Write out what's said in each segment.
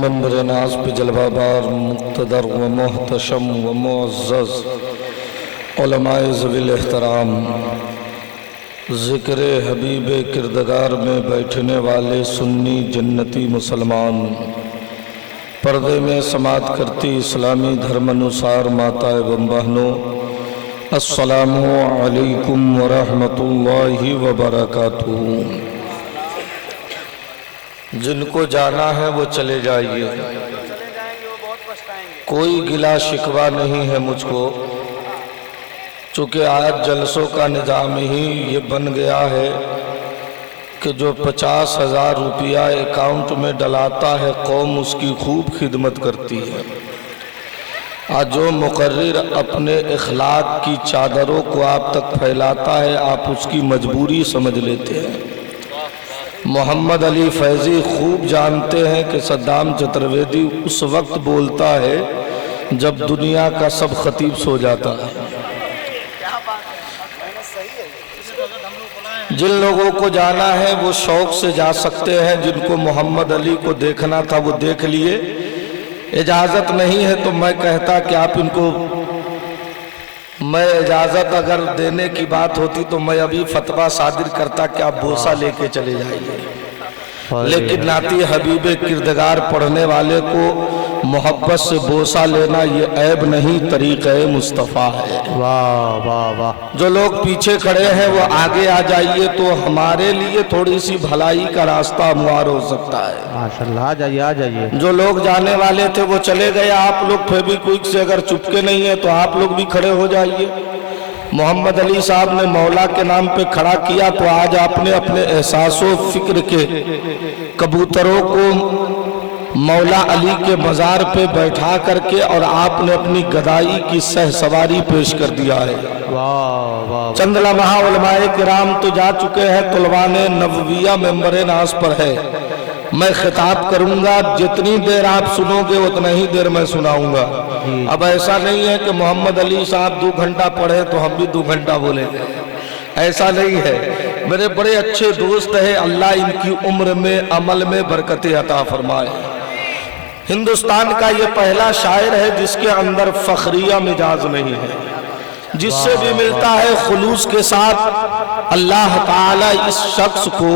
मंबर नाज पे जलवाबार मुक़्तदर व मोहतशम व मुअज़्ज़ज़ उलमाए ज़वील एहतराम, ज़िक्र हबीब किरदगार में बैठने वाले सुन्नी जन्नती मुसलमान, पर्दे में समात करती इस्लामी धर्म अनुसार माता एवं बहनों, अस्सलामु अलैकुम व रहमतुल्लाहि व बरकातुहू। जिनको जाना है वो चले जाइए, कोई गिला शिकवा नहीं है मुझको, चूँकि आज जलसों का निज़ाम ही ये बन गया है कि जो 50,000 रुपया अकाउंट में डलाता है कौम उसकी खूब खिदमत करती है। आज जो मुकर्रिर अपने इखलाक की चादरों को आप तक फैलाता है आप उसकी मजबूरी समझ लेते हैं। मोहम्मद अली फैज़ी खूब जानते हैं कि सद्दाम चतुर्वेदी उस वक्त बोलता है जब दुनिया का सब खतीब सो जाता है। जिन लोगों को जाना है वो शौक से जा सकते हैं, जिनको मोहम्मद अली को देखना था वो देख लिए। इजाज़त नहीं है तो मैं कहता कि आप इनको, मैं इजाज़त अगर देने की बात होती तो मैं अभी फतवा सादिर करता कि आप बोसा लेके चले जाइए, लेकिन नाती हबीब किरदगार पढ़ने वाले को मोहब्बत से बोसा लेना ये ऐब नहीं, तरीक़ा मुस्तफ़ा है। वाह वाह वाह। जो लोग पीछे खड़े हैं वो आगे आ जाइए तो हमारे लिए थोड़ी सी भलाई का रास्ता हमवार हो सकता है। माशाल्लाह, आ जाइए आ जाइए। जो लोग जाने वाले थे वो चले गए, आप लोग फेविक्विक से अगर चुपके नहीं है तो आप लोग भी खड़े हो जाइए। मोहम्मद अली साहब ने मौला के नाम पे खड़ा किया तो आज आपने अपने एहसासो फिक्र के कबूतरों को मौला अली के मज़ार पे बैठा करके और आपने अपनी गदाई की सह सवारी पेश कर दिया है। वाह वाह। चंद लम्हा उलमाए किराम तो जा चुके हैं, तुलवाने नबविया मेंबरे नाज पर है। मैं खिताब करूंगा, जितनी देर आप सुनोगे उतना ही देर मैं सुनाऊंगा। अब ऐसा नहीं है कि मोहम्मद अली साहब 2 घंटा पढ़े तो हम भी 2 घंटा बोलेंगे, ऐसा नहीं है। मेरे बड़े अच्छे दोस्त हैं, अल्लाह इनकी उम्र में अमल में बरकतें अता फरमाए। हिंदुस्तान का ये पहला शायर है जिसके अंदर फखरिया मिजाज नहीं है, जिससे भी मिलता है खुलूस के साथ। अल्लाह ताला इस शख्स को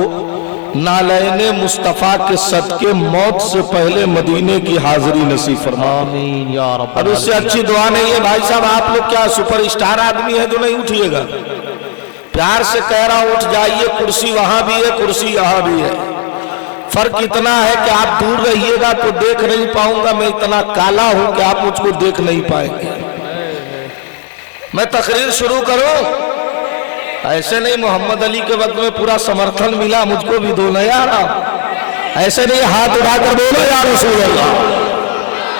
नालैने मुस्तफ़ा के सदके मौत से पहले मदीने की हाजिरी नसीब फरमाए। आमीन या रब्बल अब इससे अच्छी दुआ नहीं है। भाई साहब आप लोग क्या सुपरस्टार आदमी है जो नहीं उठिएगा? प्यार से कह रहा उठ जाइए, कुर्सी वहां भी है, कुर्सी यहाँ भी है। फर्क इतना है कि आप दूर रहिएगा तो देख नहीं पाऊंगा, मैं इतना काला हूं कि आप मुझको देख नहीं पाएंगे। मैं तकरीर शुरू करूं? ऐसे नहीं, मोहम्मद अली के वक्त में पूरा समर्थन मिला, मुझको भी दो ना यार। ऐसे नहीं हाथ उठाकर बोलो या रसूल अल्लाह।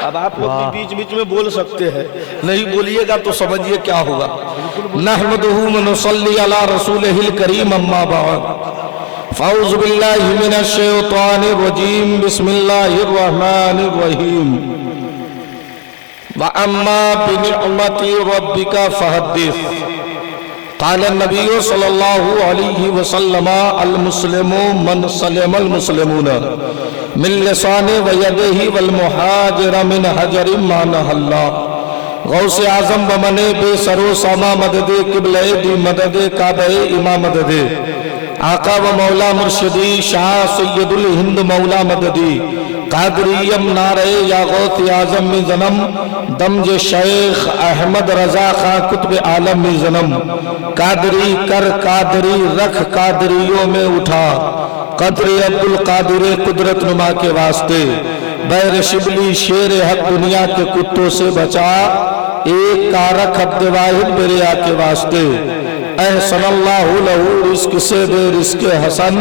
अब आप लोग भी बीच बीच में बोल सकते हैं, नहीं बोलिएगा तो समझिए क्या होगा। नहमदुहु व नुसल्ली अला रसूलिहिल करीम, अम्मा बाद। फ़ौज़ु बिल्लाहि मिनश शैतानिर रजीम, बिस्मिल्लाहिर रहमानिर रहीम। व अम्मा बिनिअमति रब्बिका फहद्दिस। क़ाल नबी सल्लल्लाहु अलैहि वसल्लम, अल मुस्लिमु मन सलिमल मुस्लिमूना मिन लिसानिहि व यदिहि वल मुहाजिर मिन हजरिम मा नहल्लाह। गौसे आज़म बमने बेसरो समा मददे किबले दी मददे काबे इमा मददे। आका व मौला मुर्शिदी शाह सैयदुल हिंद मौला मददी। कादरियम नारे या गौत आज़म में जन्म, दमज शेख अहमद रजा खां कुतुब आलम में जन्म। कादरी कर कादरी रख कादरियों में उठा, कदर अब्दुल कादिर कुदरत नुमा के वास्ते। बैर शिबली शेर हक दुनिया के कुत्तों से बचा, एक कारक अब्द वाहिद बेरिया के वास्ते। एहसनल्लाहु लहू रिस्क से दे रिस्क हसन,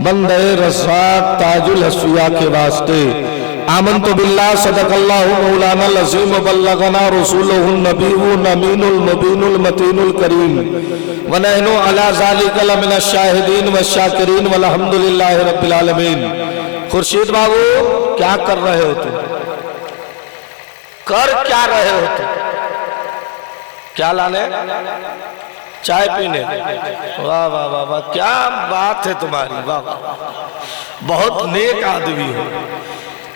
बंदे रज़्ज़ाक़ ताजुल हस्फिया के वास्ते। आमन्तु बिल्लाह सदक़ल्लाहु मौलाना अज़ीम व बल्लगना रसूलुहुन नबीयुल अमीनुल मुबीनुल मतीनुल करीम। व नहनु अला ज़ालिका लमिनश शाहिदीन व शाकिरीन वल्हम्दुलिल्लाहि रब्बिल आलमीन। खुर्शीद बाबू क्या कर रहे हो तुम? कर क्या रहे हो तुम? क्या लाने? चाय पीने? वाह वाह वाह वाह, क्या बात है तुम्हारी, वाह वाह, बहुत नेक आदमी हो।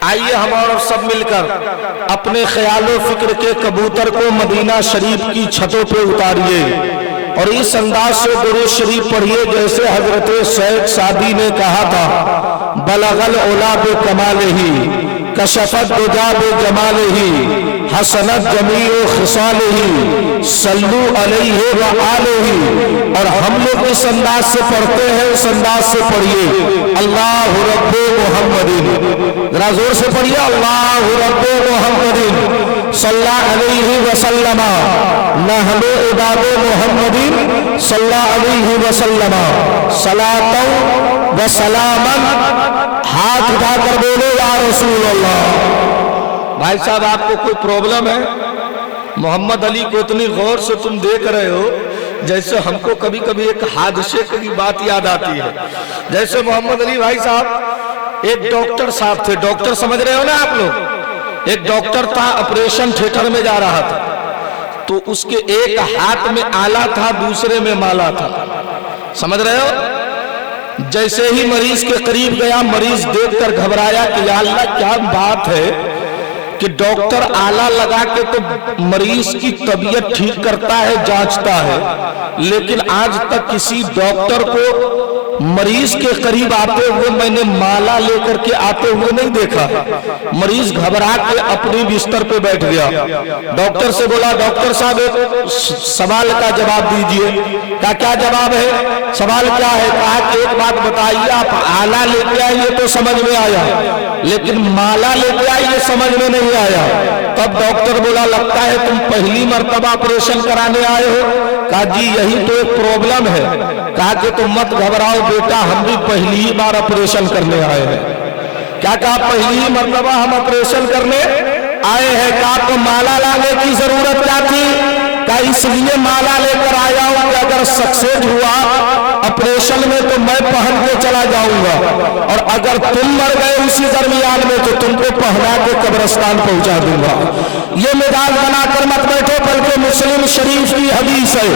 आइए हम और सब मिलकर अपने ख्यालों फिक्र के कबूतर को मदीना शरीफ की छतों पे उतारिए और इस अंदाज से दुरूद शरीफ पढ़िए जैसे हजरत शेख सादी ने कहा था, बलगल ओला बे कमाल ही कशफत दुजा बे जमाल ही हसनत जमीओ खिसाल ही सल्लू अलैहि व आलिही। और हम लोग इस अंदाज से पढ़ते हैं, इस अंदाज से पढ़िए, अल्लाहु रब्बे मुहम्मदिन, जरा जोर से पढ़िए, अल्लाहु रब्बे मुहम्मदिन सल्लल्लाहु अलैहि वसल्लम नहनु इबादे मुहम्मदिन सल्लल्लाहु अलैहि वसल्लम सलातन व सलामन। हाथ उठाकर बोलो या रसूल अल्लाह। भाई साहब, आपको कोई प्रॉब्लम है? मोहम्मद अली को इतनी गौर से तुम देख रहे हो जैसे हमको कभी कभी एक हादसे की बात याद आती है। जैसे मोहम्मद अली भाई साहब एक डॉक्टर साहब थे, डॉक्टर समझ रहे हो ना आप लोग, एक डॉक्टर था, ऑपरेशन थिएटर में जा रहा था, तो उसके एक हाथ में आला था, दूसरे में माला था, समझ रहे हो। जैसे ही मरीज के करीब गया, मरीज देखकर घबराया कि या अल्लाह क्या बात है कि डॉक्टर आला लगा के तो मरीज की तबीयत ठीक करता है, जांचता है, लेकिन आज तक किसी डॉक्टर को मरीज के करीब आते हुए मैंने माला लेकर के आते हुए नहीं देखा। मरीज घबरा के अपने बिस्तर पे बैठ गया। डॉक्टर से बोला, डॉक्टर साहब एक सवाल का जवाब दीजिए। क्या जवाब है? सवाल क्या है? कहा कि एक बात बताइए, आप आला लेके आए ये तो समझ में आया, लेकिन माला लेके आए ये समझ में नहीं आया। तब डॉक्टर बोला, लगता है तुम पहली मर्तबा ऑपरेशन कराने आए हो। कहा जी यही तो एक प्रॉब्लम है। कहा कि तुम मत घबराओ बेटा, हम भी पहली ही बार ऑपरेशन करने आए हैं। क्या कहा? पहली ही मर्तबा हम ऑपरेशन करने आए हैं। कहा आपको माला लाने की जरूरत क्या थी? कहा इसलिए माला लेकर आया हूं कि अगर सक्सेस हुआ ऑपरेशन में तो मैं पहन के चला जाऊंगा, और अगर तुम मर गए उसी दरमियान में तो तुमको पहना के कब्रिस्तान पहुंचा दूंगा। ये मिजाज बनाकर मत बैठो, बल्कि मुस्लिम शरीफ की हदीस है,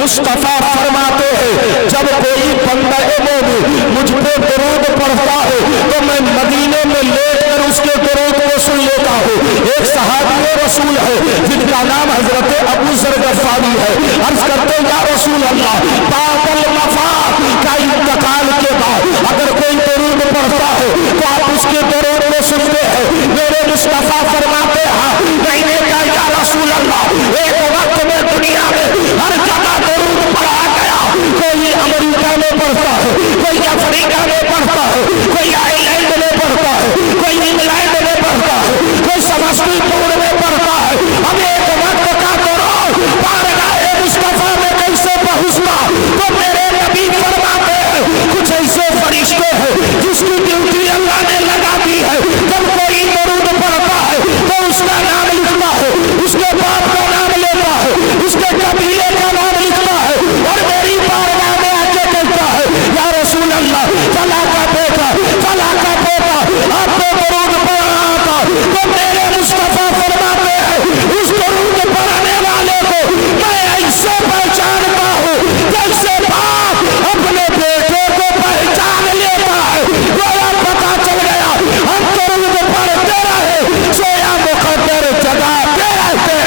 मुस्तफा फरमाते हैं जब कोई बंदा मोमिन मुझ पे दुरूद पढ़ता है तो मैं मदीने में लेकर उसके दुरूद को सुन लेता हूँ। एक सहाबी रसूल है जिनका नाम हजरत अबू जर गफारी है। अर्ज करते हैं या रसूल अल्लाह, बादल वफात का इंतकाल के बाद अगर कोई दुरूद पढ़ता है तो आप उसके दुरूद को सुनते हैं? मेरे मुस्तफा फरमाते हैं नहीं का या रसूल अल्लाह, एक वक्त में दुनिया में हर जगह दुरूद पढ़ा गया। कोई अमेरिका में पढ़ता है, कोई अफ्रीका में पढ़ता है, कोई आयरलैंड में पढ़ता है, कोई इंग्लैंड में पढ़ता है, कोई समस्तीपुर में पढ़ता है। हम एक वक्त का दुरूद बारगाह मुस्तफा में कैसे पहुंचना? तो मेरे नबी फरमाते हैं कुछ ऐसे फरिश्ते हैं जिसकी ड्यूटी अल्लाह ने लगा दी है। जब कोई दुरूद पढ़ता है तो उसका नाम लिखता है, उसके बाप का नाम लेता है, उसके कबीले का नाम लिखता है, और मेरी बारगाह में आके कहता है या रसूल अल्लाह, फला का बेटा, फला का बेटा आपको दुरूद पढ़ा था। तो मेरे मुस्तफा फरमाते हैं उस दुरूद पढ़ाने वाले को मैं ऐसे पहचानता हूँ जैसे बाप अपने बेटे को पहचान लेता है। गोया पता चल गया हम दुरूद पढ़ते रहे, सोया मुकद्दर जगाते रहते।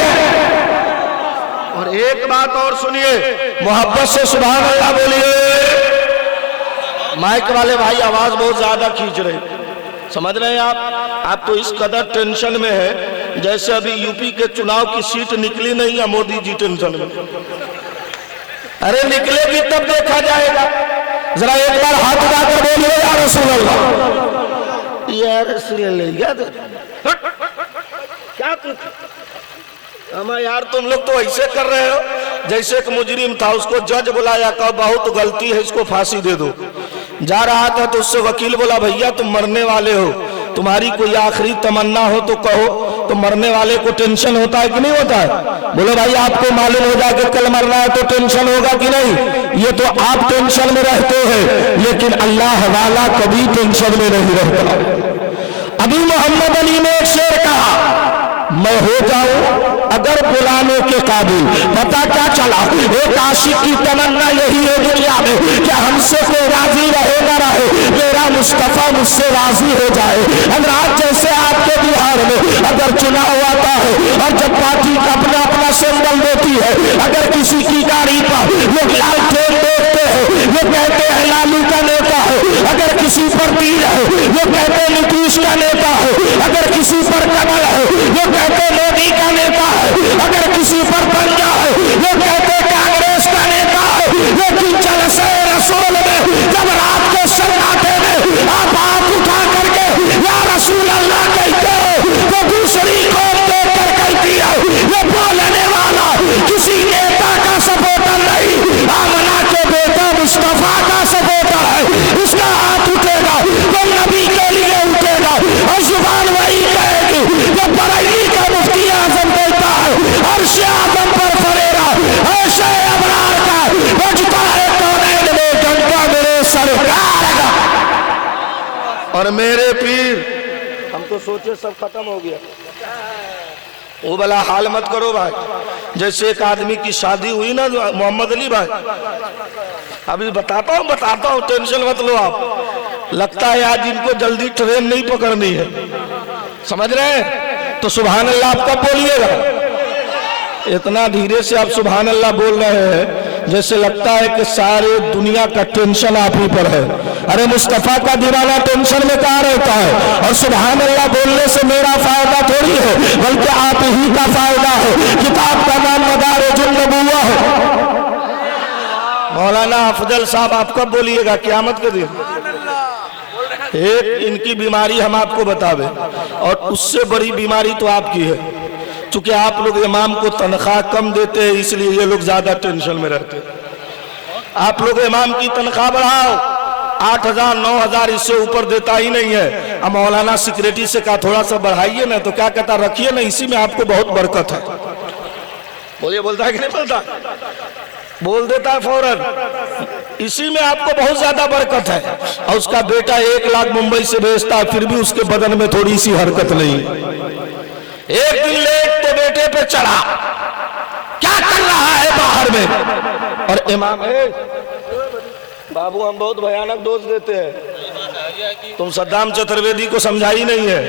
और एक बात और सुनिए, मोहब्बत से सुभान अल्लाह बोलिए। माइक वाले भाई आवाज बहुत ज्यादा खींच रहे, समझ रहे हैं आप तो इस कदर टेंशन में है जैसे अभी यूपी के चुनाव की सीट निकली नहीं है, मोदी जी टेंशन में। अरे निकलेगी तब देखा जाएगा। जरा एक बार हाथ उठाकर बोलिए या रसूल अल्लाह, या रसूल अल्लाह। क्या तुम यार, तुम लोग तो ऐसे कर रहे हो जैसे एक मुजरिम था, उसको जज बुलाया, कहा बहुत गलती है इसको फांसी दे दो। जा रहा था तो उससे वकील बोला भैया तुम मरने वाले हो, तुम्हारी कोई आखिरी तमन्ना हो तो कहो। तो मरने वाले को टेंशन होता है कि नहीं होता है? बोलो भाई आपको मालूम हो जाए कि कल मरना है तो टेंशन होगा कि नहीं? ये तो आप टेंशन में रहते हैं, लेकिन अल्लाह वाला कभी टेंशन में नहीं रहता। अभी मोहम्मद अली ने एक शेर कहा, मैं हो जाऊं अगर बुलाने के काबिल। पता क्या चला, एक आशिक की तमन्ना यही है दुनिया में कि हमसे कोई राजी रहे ना रहे, मेरा मुस्तफा मुझसे राजी हो जाए। हजरात, जैसे आपके बिहार में अगर चुनाव आता है और जब पार्टी अपना अपना सिंबल देती है, अगर किसी की गाड़ी पर लोग लाल ट्रेन देखते हैं, वो कहते हैं लालू का नेता है। अगर किसी पर तीर है, वो कहते हैं नीतीश का नेता है। अगर किसी पर कमल है, वो कहते हैं मोदी का नेता है। अगर किसी पर पंजा है, वो कहते हैं कांग्रेस का नेता है। लेकिन जलसे रसूल में जब रात के सन्नाटे में आप हाथ उठा करके या रसूल अल्लाह कहते हो, तो दूसरी कौम देखकर कहती है ये बोलने वाला किसी नेता का सपोर्टर नहीं, आमना के बेटा मुस्तफा का सपोर्टर है। उसका हाथ उठेगा तो नबी के लिए उठेगा और जुबान वही कहेगी जो बरेली का मुफ्ती आजम कहता है, अर्श आजम पर फरेरा ऐसे अबरार का बजता है कौनैन में घंटा मेरे सरकार का। और मेरे पीर, हम तो सोचे सब खत्म हो गया, वो भला हाल मत करो भाई। जैसे एक आदमी की शादी हुई ना मोहम्मद अली भाई, अभी बताता हूँ, टेंशन मत लो आप। लगता है आज इनको जल्दी ट्रेन नहीं पकड़नी है, समझ रहे हैं? तो सुभान अल्लाह आप कब बोलिएगा? इतना धीरे से आप सुभान अल्लाह बोल रहे हैं जैसे लगता है कि सारे दुनिया का टेंशन आप ही पर है। अरे मुस्तफा का दीवाना टेंशन में कहाँ रहता है? और सुभान अल्लाह बोलने से मेरा फायदा थोड़ी है, बल्कि आप ही का फायदा है। किताब का नाम मदारिजुन नबुव्वा है। मौलाना अफजल साहब आप कब बोलिएगा? क़यामत के दिन। एक इनकी बीमारी हम आपको बतावे, और उससे बड़ी बीमारी तो आपकी है। चूंकि आप लोग इमाम को तनख्वाह कम देते हैं, इसलिए ये लोग ज्यादा टेंशन में रहते हैं। आप लोग इमाम की तनख्वाह बढ़ाओ, 8,000 9,000 इससे ऊपर देता ही नहीं है। अब मौलाना सिक्योरिटी से कहा थोड़ा सा बढ़ाइए ना, तो क्या कहता, रखिए ना, इसी में आपको बहुत बरकत है। बोलिए, बोलता है कि नहीं बोलता? बोल देता है फौरन, इसी में आपको बहुत ज्यादा बरकत है। और उसका बेटा 1 लाख मुंबई से भेजता है, फिर भी उसके बदन में थोड़ी सी हरकत नहीं। एक दिन लेट तो बेटे पे चढ़ा, क्या कर रहा है बाहर में? और इमाम है, बाबू हम बहुत भयानक दोष देते हैं, तुम सद्दाम चतुर्वेदी को समझा ही नहीं है।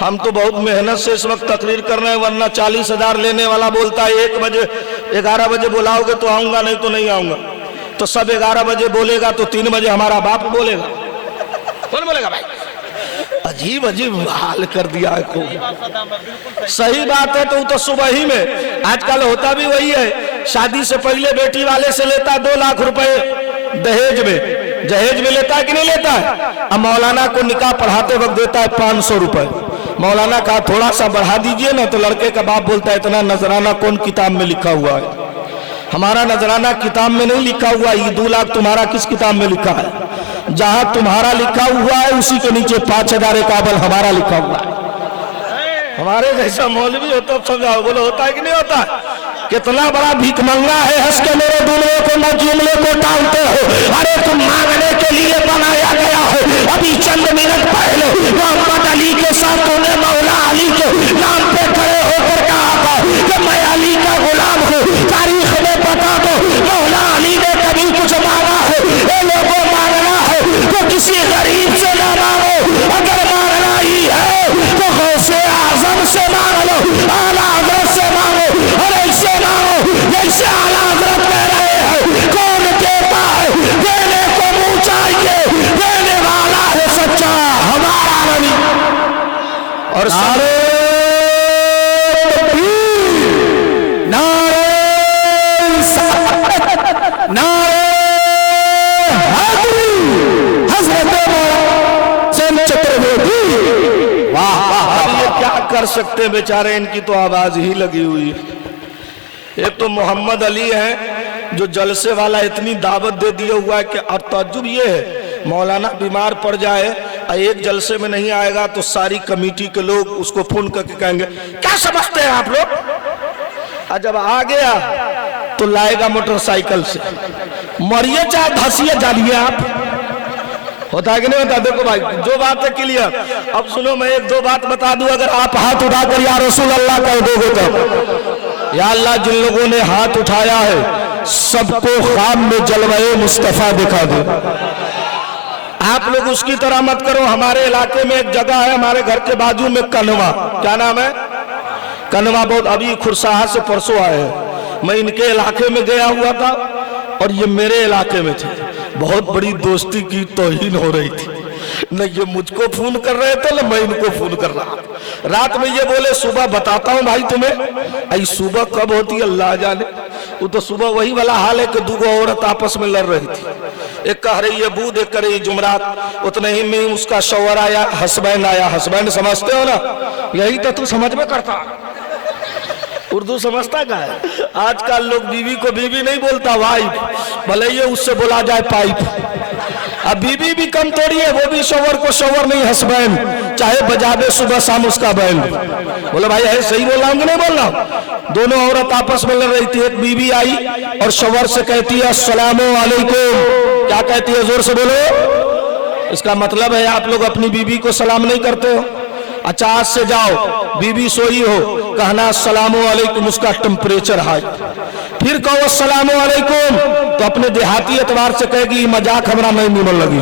हम तो बहुत मेहनत से इस वक्त तकरीर कर रहे हैं, वरना 40,000 लेने वाला बोलता है 1 बजे 11 बजे बुलाओगे तो आऊंगा, नहीं तो नहीं आऊंगा। तो सब 11 बजे बोलेगा तो 3 बजे हमारा बाप बोलेगा। कौन बोलेगा भाई? अजीब अजीब हाल कर दिया है खूब। सही बात है, तो सुबह ही में आजकल होता भी वही है। शादी से पहले बेटी वाले से लेता है 2 लाख रुपए दहेज में लेता है कि नहीं लेता है? अब मौलाना को निकाह पढ़ाते वक्त देता है 500 रुपए। मौलाना कहा थोड़ा सा बढ़ा दीजिए ना, तो लड़के का बाप बोलता है इतना नजराना कौन किताब में लिखा हुआ है? हमारा नजराना किताब में नहीं लिखा हुआ, ये 2 लाख तुम्हारा किस किताब में लिखा है? जहां तुम्हारा लिखा हुआ है उसी के नीचे 5,000 काबल हमारा लिखा हुआ है। हमारे जैसा मौलवी हो तो समझाओ, बोलो होता है कि नहीं होता? कितना बड़ा भीखमंगा है, हंस के मेरे दुल्हे को न जुमले को टालते हो। अरे तुम मांगने के लिए बनाया गया है। अभी चंद मिनट पहले मोहम्मद अली के साथ तूने मौला अली के नाम पे खड़े होकर कहा था कि मैं अली का गुलाम हूँ। तारीख में बता दो मौला अली ने कभी कुछ मांगा है? ये लोगों मांगना है तो किसी गरीब से ना मांगो, अगर मांगना ही है तो गौसे आजम से मांग लो, आला हज़रत से मांगो, और ऐसे मांगो जैसे आला हज़रत कह रहे हैं। कौन देता है? देने को मुंह चाहिए, देने वाला है सच्चा हमारा नबी। और सारे कर सकते बेचारे, इनकी तो आवाज ही लगी हुई है। एक तो मोहम्मद अली हैं जो जलसे वाला इतनी दावत दे दिया हुआ है कि अब तजुब ये है मौलाना बीमार पड़ जाए और एक जलसे में नहीं आएगा तो सारी कमेटी के लोग उसको फोन करके कहेंगे क्या समझते हैं आप लोग? और जब आ गया तो लाएगा मोटरसाइकिल से, मरिए चाहे धसिए जानिए आप। होता है कि नहीं होता? देखो भाई, जो बात है क्लियर। अब सुनो, मैं एक दो बात बता दूं। अगर आप हाथ उठाकर या रसूल अल्लाह कह दोगे तो, या अल्लाह जिन लोगों ने हाथ उठाया है सबको ख्वाब में जलवाए मुस्तफा दिखा दे। आप लोग उसकी तरह मत करो। हमारे इलाके में एक जगह है, हमारे घर के बाजू में, कनवा। क्या नाम है? कनवा। बहुत अभी खुरसाहा से परसों आए हैं। मैं इनके इलाके में गया हुआ था और ये मेरे इलाके में थे। बहुत बड़ी दोस्ती की तौहीन हो रही थी। न ये मुझको फोन कर रहे थे न मैं इनको फोन कर रहा था। रात में ये बोले सुबह बताता हूँ भाई तुम्हें। आई सुबह कब होती है अल्लाह जाने। वो तो सुबह वही वाला हाल है कि दो औरत आपस में लड़ रही थी। एक कह रही है बूध, एक कह रही जुमरात। उतने ही में उसका शौहर आया, हस्बैंड आया। हस्बैंड समझते हो ना? यही तो तू समझ में करता, उर्दू समझता क्या है? आजकल लोग बीवी को बीवी नहीं बोलता, वाइफ। भले ये उससे बोला जाए पाइप। अब बीवी भी कम थोड़ी है, वो भी शौहर को शौहर नहीं, हस्बैंड, चाहे बजावे सुबह शाम उसका बैंड। बोले भाई है सही बोल रहा हूँ कि नहीं बोल रहा हूँ? दोनों औरत आपस में लड़ रही थी। एक बीवी आई और शौहर से कहती है अस्सलामु अलैकुम। क्या कहती है? जोर से बोलो। इसका मतलब है आप लोग अपनी बीवी को सलाम नहीं करते हो। अच्छा, आज से जाओ, बीवी सोई हो, कहना अस्सलामु अलैकुम, उसका टेम्परेचर हाई। फिर कहो अस्सलामु अलैकुम तो अपने देहाती एतबार से कहेगी मजाक हमरा नहीं निमन लगी।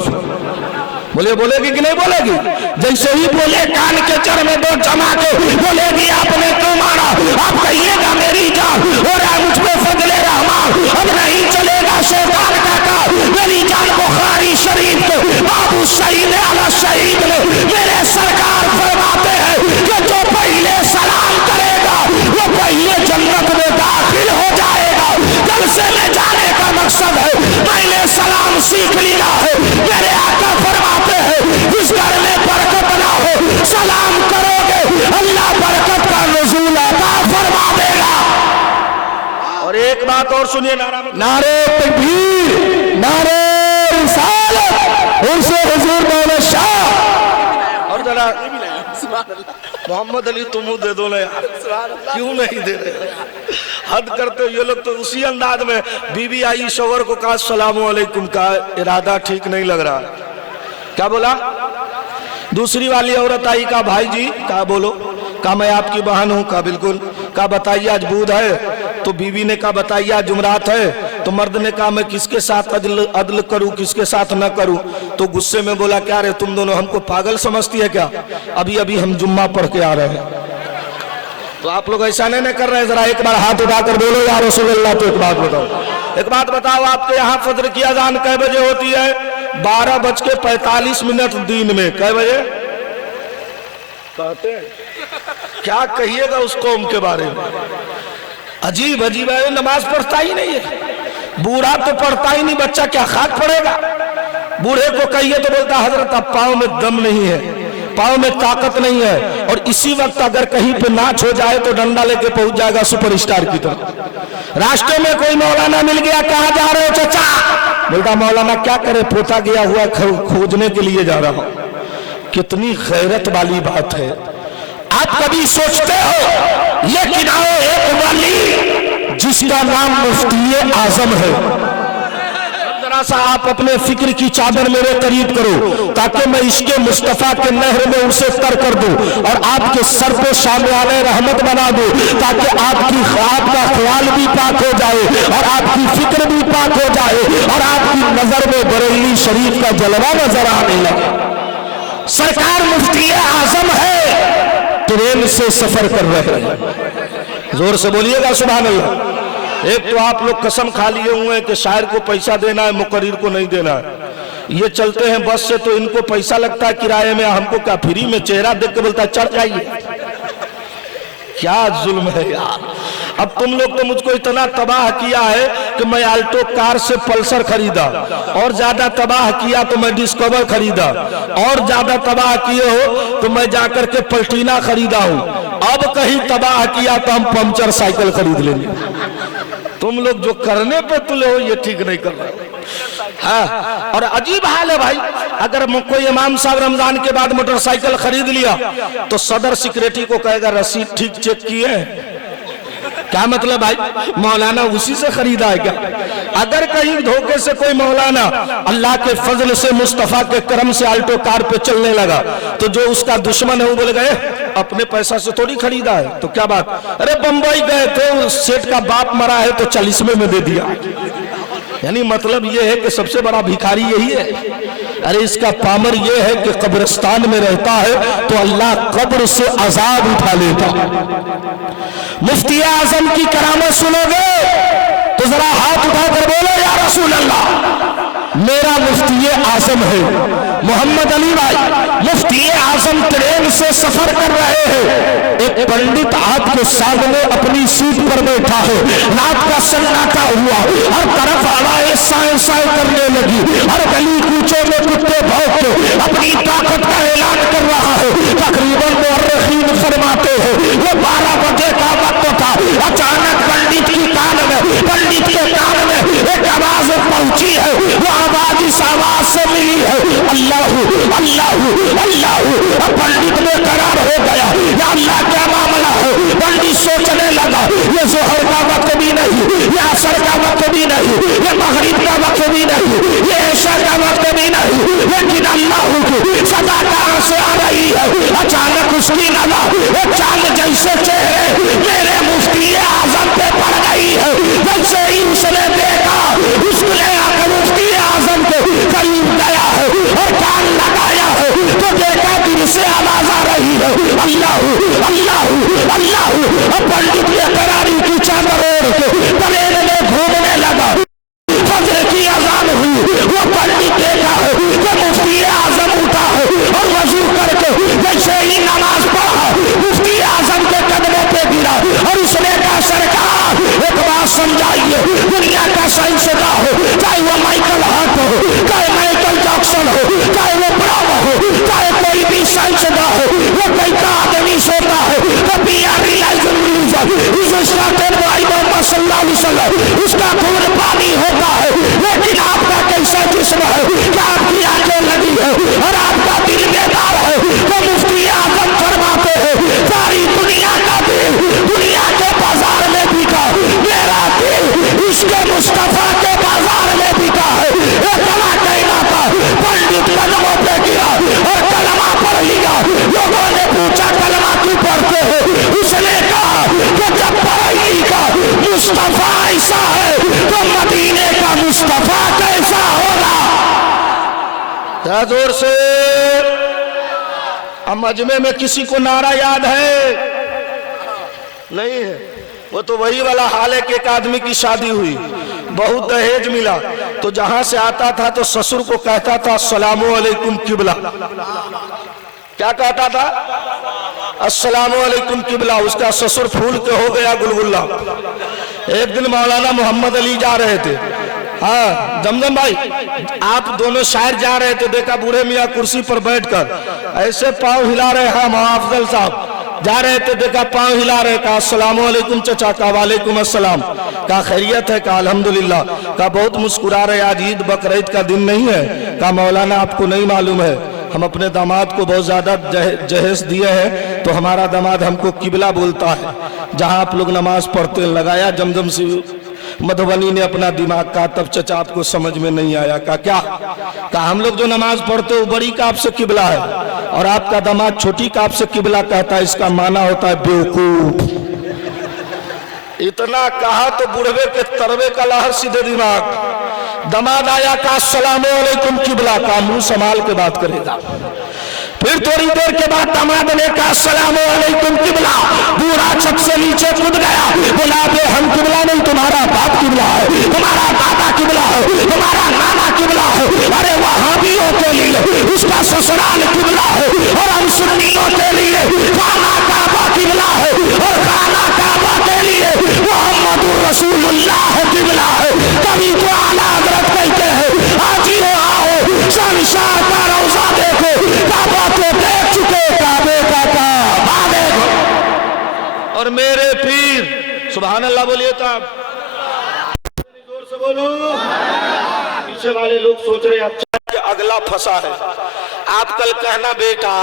बोलेगी कि नहीं बोलेगी? जैसे ही बोले कान के चर में दो जमा के बोलेगी आपने क्यों मारा? आप कहिएगा मेरी जान हो रहा है मुझ पे फजले रहमान, अब नहीं चलेगा शैतान का काम। मेरी जान बुखारी शरीफ के बाबू सईद अला शहीद ने मेरे सरकार फरमाते हैं कि जो पहले सलाम करेगा वो पहले जन्नत में दाखिल हो जाएगा। कल से मैं जाने का मकसद है पहले सलाम सीख लिया है। मेरे आका फरमाते हैं इस घर में बरकत ना हो, सलाम करोगे अल्लाह बरकत का नुज़ूल अता फरमा देगा। और एक बात और सुनिए, नारे तकबीर, नारे रिसालत, उनसे हुजूर मौला शाह। और जरा मोहम्मद अली तुम दे दो ना यार, क्यों नहीं दे रहे? हद करते हो ये लोग तो। उसी अंदाज में बीवी आई, शौहर को कहा अस्सलामु अलैकुम का इरादा ठीक नहीं लग रहा। क्या बोला? दूसरी वाली औरत आई, कहा भाई जी, कहा बोलो। कहा मैं आपकी बहन हूँ। कहा बिल्कुल। कहा बताइए आज बुध है? तो बीवी ने कहा बताइए आज जुमरात है? तो मर्द ने कहा मैं किसके साथ अदल करूं, किसके साथ न करूं? तो गुस्से में बोला क्या रे तुम दोनों हमको पागल समझती है क्या? अभी अभी हम जुम्मा पढ़ के आ रहे हैं। तो आप लोग ऐसा नहीं कर रहे? जरा एक बार हाथ उठाकर बोलो या रसूल अल्लाह। तो एक बात बताओ, एक बात बताओ, आपके यहाँ फजर की अजान कै बजे होती है? 12:45 दिन में। कै बजे कहते हैं? क्या कहिएगा उस कौम के बारे में? अजीब अजीब है। नमाज पढ़ता ही नहीं है। बूढ़ा तो पढ़ता ही नहीं, बच्चा क्या खाक पड़ेगा? बूढ़े को कहिए तो बोलता हजरत अब पाँव में दम नहीं है, पाँव में ताकत नहीं है। और इसी वक्त अगर कहीं पे नाच हो जाए तो डंडा लेके पहुंच जाएगा सुपरस्टार की तरफ। रास्ते में कोई मौलाना मिल गया, कहाँ जा रहे हो चाचा? बोलता मौलाना क्या करे, पोता गया हुआ खोजने के लिए जा रहा हूं। कितनी गैरत वाली बात है। आप कभी सोचते हो? लेकिन आओ एक वली जिसका नाम मुफ्ती आजम है, जरा सा आप अपने फिक्र की चादर मेरे करीब करो ताकि मैं इसके मुस्तफा के नहर में उसे तर कर दूं और आपके सर पे शामियाने रहमत बना दूं, ताकि आपका ख्याल भी पाक हो जाए और आपकी फिक्र भी पाक हो जाए और आपकी नजर में बरेली शरीफ का जलवा नजर आने लगे। सरकार मुफ्ती आजम है, ट्रेन से सफर कर रहे हैं। जोर से बोलिएगा सुभान अल्लाह। एक तो आप लोग कसम खा लिए हुए हैं कि शायर को पैसा देना है, मुकर्रिर को नहीं देना है। ये चलते हैं बस से तो इनको पैसा लगता है किराए में, हमको क्या फ्री में? चेहरा देख के बोलता है चढ़ जाइए। क्या जुल्म है यार। अब तुम लोग तो मुझको इतना तबाह किया है कि मैं आल्टो कार से पल्सर खरीदा, और ज्यादा तबाह किया तो मैं डिस्कवर खरीदा, और ज्यादा तबाह किए हो तो मैं जाकर के पल्टीना खरीदा हूं। अब कहीं तबाह किया तो हम पंचर साइकिल खरीद लेंगे। तुम लोग जो करने पे तुले हो ये ठीक नहीं कर रहे हो। हाँ, और अजीब हाल है भाई। अगर कोई इमाम साहब रमजान के बाद मोटरसाइकिल खरीद लिया तो सदर सिक्योरिटी को कहेगा रसीद ठीक चेक किए? क्या मतलब भाई, मौलाना उसी से खरीदा है क्या? अगर कहीं धोखे से कोई मौलाना अल्लाह के फजल से मुस्तफा के करम से आल्टो कार पे चलने लगा तो जो उसका दुश्मन है वो बोलेगा अपने पैसा से थोड़ी खरीदा है, तो क्या बात, अरे बंबई गए थे उस सेठ का बाप मरा है तो 40वें में दे दिया। यानी मतलब ये है कि सबसे बड़ा भिखारी यही है। अरे इसका पामर ये है कि कब्रिस्तान में रहता है तो अल्लाह कब्र से अजाब उठा लेता। मुफ्ती आजम की करामत सुनोगे तो जरा हाथ उठाकर बोलो या रसूल अल्लाह, मेरा मुफ्ती आजम है मोहम्मद अली भाई। मुफ्ती आजम ट्रेन से सफर कर रहे हैं, एक पंडित आपके सामने अपनी सीट पर बैठा है, रात का सन्नाटा हुआ, हर तरफ आवाज़ें साए साए करने लगी, हर गली कूचों में कुत्ते भौंकते अपनी ताकत का ऐलान कर रहा है। तकरीबन मुअर्रिखीन फरमाते हैं वो 12 बजे का वक्त था। अचानक पंडित के कान में एक आवाज पहुंची है, वो आवाज इस आवाज से मिली है अल्लाहू अल्लाहू अल्लाहू। अब पंडित में करार हो गया, या अल्लाह क्या मामला है। पंडित सोचने लगा ये जोहर का वक्त भी नहीं, ये असर का वक्त भी नहीं, ये मगरिब का वक्त भी नहीं, ये ऐशा का वक्त भी नहीं, लेकिन अल्लाह की सदा कहां से आ रही है। अचानक उसकी नजर एक चांद जैसे चेहरे मेरे मुफ्ती आजम पे पड़ गई है। जैसे ही उसने देखा उसने आकर मुफ्ती आजम के करीब गया है और कान लगाया है तो देखा दिल से आवाज आ रही है अल्लाहू अल्लाहू अल्लाहू। अब पंडित ने करारी की चादर ओढ़ के ट्रेन में घूमने लगा। फजर की अजान हुई, वो पंडित देखा है कि मुफ्ती आजम उठा है और वजू करके जैसे ही नमाज पढ़ा मुफ्ती आजम के कदमों पे गिरा और उसने कहा सरकार एक बात समझाइए, दुनिया का साइंसदान हो, चाहे वो माइकल हार्ट हो, चाहे माइकल जैक्सन हो, चाहे वो ब्राह्म हो, चाहे कोई भी साइंसदान हो, वो कई का आदमी सोता है तो उसका खून पानी होता है, लेकिन आपका कैसा जिस्म है कि आपकी आंखें लगी है और आपका दिल बेदार है। तो मुफ्ती आजम फरमाते हैं सारी दुनिया का दिल दुनिया के बाजार में बिका, मेरा दिल इसके मुस्तफा के बाजार में बिका है। ये कला कहना था, पंडित कदमों पे गिरा और कलमा पढ़ लिया। लोगों ने पूछा कलमा क्यों पढ़ते हो, उसने कहा कि जब पढ़ाई का मुस्तफा ऐसा है तो मदीने का मुस्तफा कैसा होगा। क्या जोर से। अब मजमे में किसी को नारा याद है? नहीं है। वो तो वही वाला हाल है कि एक आदमी की शादी हुई, बहुत दहेज मिला, तो जहां से आता था तो ससुर को कहता था अस्सलामु अलैकुम किबला। क्या कहता था? अस्सलामु अलैकुम किबला। उसका ससुर फूल के हो गया गुलगुल्ला। एक दिन मौलाना मोहम्मद अली जा रहे थे, हाँ जमजम भाई आप दोनों शायर जा रहे थे, देखा बूढ़े मियाँ कुर्सी पर बैठकर ऐसे पांव हिला रहे हैं। महाअफजल साहब जा रहे थे, देखा पांव हिला रहे, कहा अस्सलामु अलैकुम चचा, कहा वालेकुम अस्सलाम, कहा खैरियत है, कहा अल्हम्दुलिल्लाह, कहा बहुत मुस्कुरा रहे, आज ईद बकरीद का दिन नहीं है, कहा मौलाना आपको नहीं मालूम है हम अपने दामाद को बहुत ज्यादा जहेज दिए हैं तो हमारा दामाद हमको किबला बोलता है, जहां आप लोग नमाज पढ़ते हैं। लगाया जमजम से मधुबनी ने अपना दिमाग का, तब चचा आपको समझ में नहीं आया। क्या कहा हम लोग जो नमाज पढ़ते हो बड़ी का आपसे किबला है और आपका दामाद छोटी का आपसे किबला कहता है, इसका माना होता है बेवकूफ। इतना कहा तो बुढ़वे के तरवे का लहर सीधे दिमाग। दमाद आया का अस्सलामु अलैकुम किबला, का मुंह संभाल के बात करेगा। फिर थोड़ी देर के बाद दामाद ने कहा अस्सलामु अलैकुम किबला, पूरा छत से नीचे कूद गया, बोला बे हम किबला नहीं, तुम्हारा बाप किबला है, तुम्हारा दादा किबला है, तुम्हारा नाना किबला है। अरे वहाबियों के लिए उसका ससुराल किबला है और हम सुन्नियों के लिए खाना काबा किबला है और खाना काबा के लिए मोहम्मदुर रसूलुल्लाह किबला है। कभी तो आला हज़रत कहते हैं आज ही आओ शहंशाह का रौज़ा देखो, काबा तो देख चुके, काबे का काबा देखो। और मेरे पीर सुभान अल्लाह बोलिए तब जोर से बोलो। पीछे वाले लोग सोच रहे अच्छा कि अगला फंसा है। आप कल कहना बेटा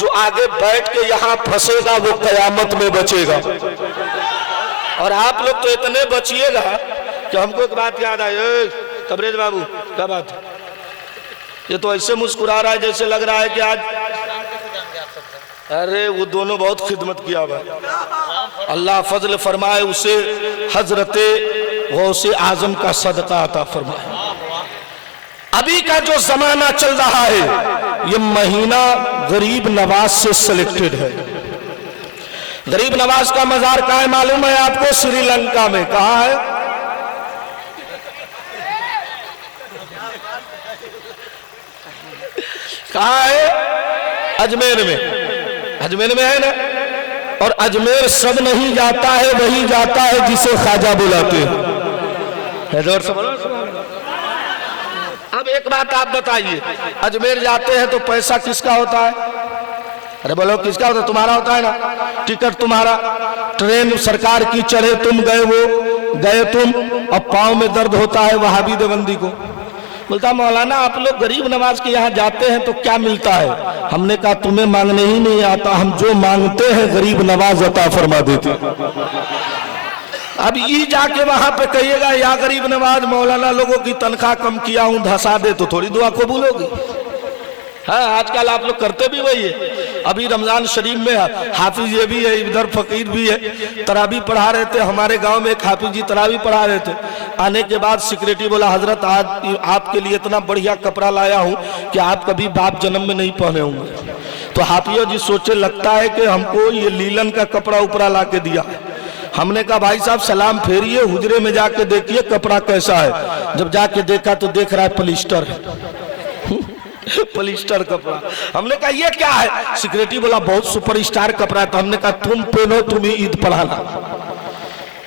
जो आगे बैठ के यहाँ फंसेगा वो कयामत में बचेगा। और आप लोग तो इतने बचिएगा कि हमको एक बात याद आई। तबरेज बाबू क्या बात है? ये तो ऐसे मुस्कुरा रहा है जैसे लग रहा है कि आज, अरे वो दोनों बहुत खिदमत किया हुआ, अल्लाह फजल फरमाए उसे, हजरते गौसे आजम का सदका अता फरमाए। अभी का जो जमाना चल रहा है ये महीना गरीब नवाज से सिलेक्टेड है। गरीब नवाज का मजार कहाँ है मालूम है आपको? श्रीलंका में। कहाँ है? कहाँ है? अजमेर में। अजमेर में है ना। और अजमेर सब नहीं जाता है, वही जाता है जिसे ख्वाजा बुलाते हैं। अब एक बात आप बताइए, अजमेर जाते हैं तो पैसा किसका होता है? अरे बोलो किसका होता है? तुम्हारा होता है ना। टिकट तुम्हारा, ट्रेन सरकार की चढ़े तुम गए, वो गए तुम, अब पाँव में दर्द होता है वहाबी देवबंदी को। बोलता मौलाना आप लोग गरीब नवाज के यहाँ जाते हैं तो क्या मिलता है? हमने कहा तुम्हें मांगने ही नहीं आता, हम जो मांगते हैं गरीब नवाज अता फरमा देते। अब ये जाके वहां पे कहिएगा या गरीब नवाज मौलाना लोगों की तनख्वाह कम किया हूं धसा दे, तो थोड़ी दुआ कबूल होगी। हाँ आजकल आप लोग करते भी वही है। अभी रमजान शरीफ में हाफिज ये भी है, इधर फकीर भी है, तरावी पढ़ा रहे थे। हमारे गांव में एक हाफिज जी तरावी पढ़ा रहे थे। आने के बाद सेक्रेटरी बोला हजरत आज आपके लिए इतना बढ़िया कपड़ा लाया हूं कि आप कभी बाप जन्म में नहीं पहने होंगे। तो हाफिज जी सोचे लगता है कि हमको ये लीलन का कपड़ा उपरा ला के दिया। हमने कहा भाई साहब सलाम फेरिए, हुजरे में जाके देखिए कपड़ा कैसा है। जब जाके देखा तो देख रहा है पलिस्टर पलिस्टर कपड़ा। हमने कहा ये क्या है? सेक्रेटरी बोला बहुत सुपरस्टार कपड़ा है। तो हमने कहा तुम पहनो, तुम ही ईद पढ़ाना।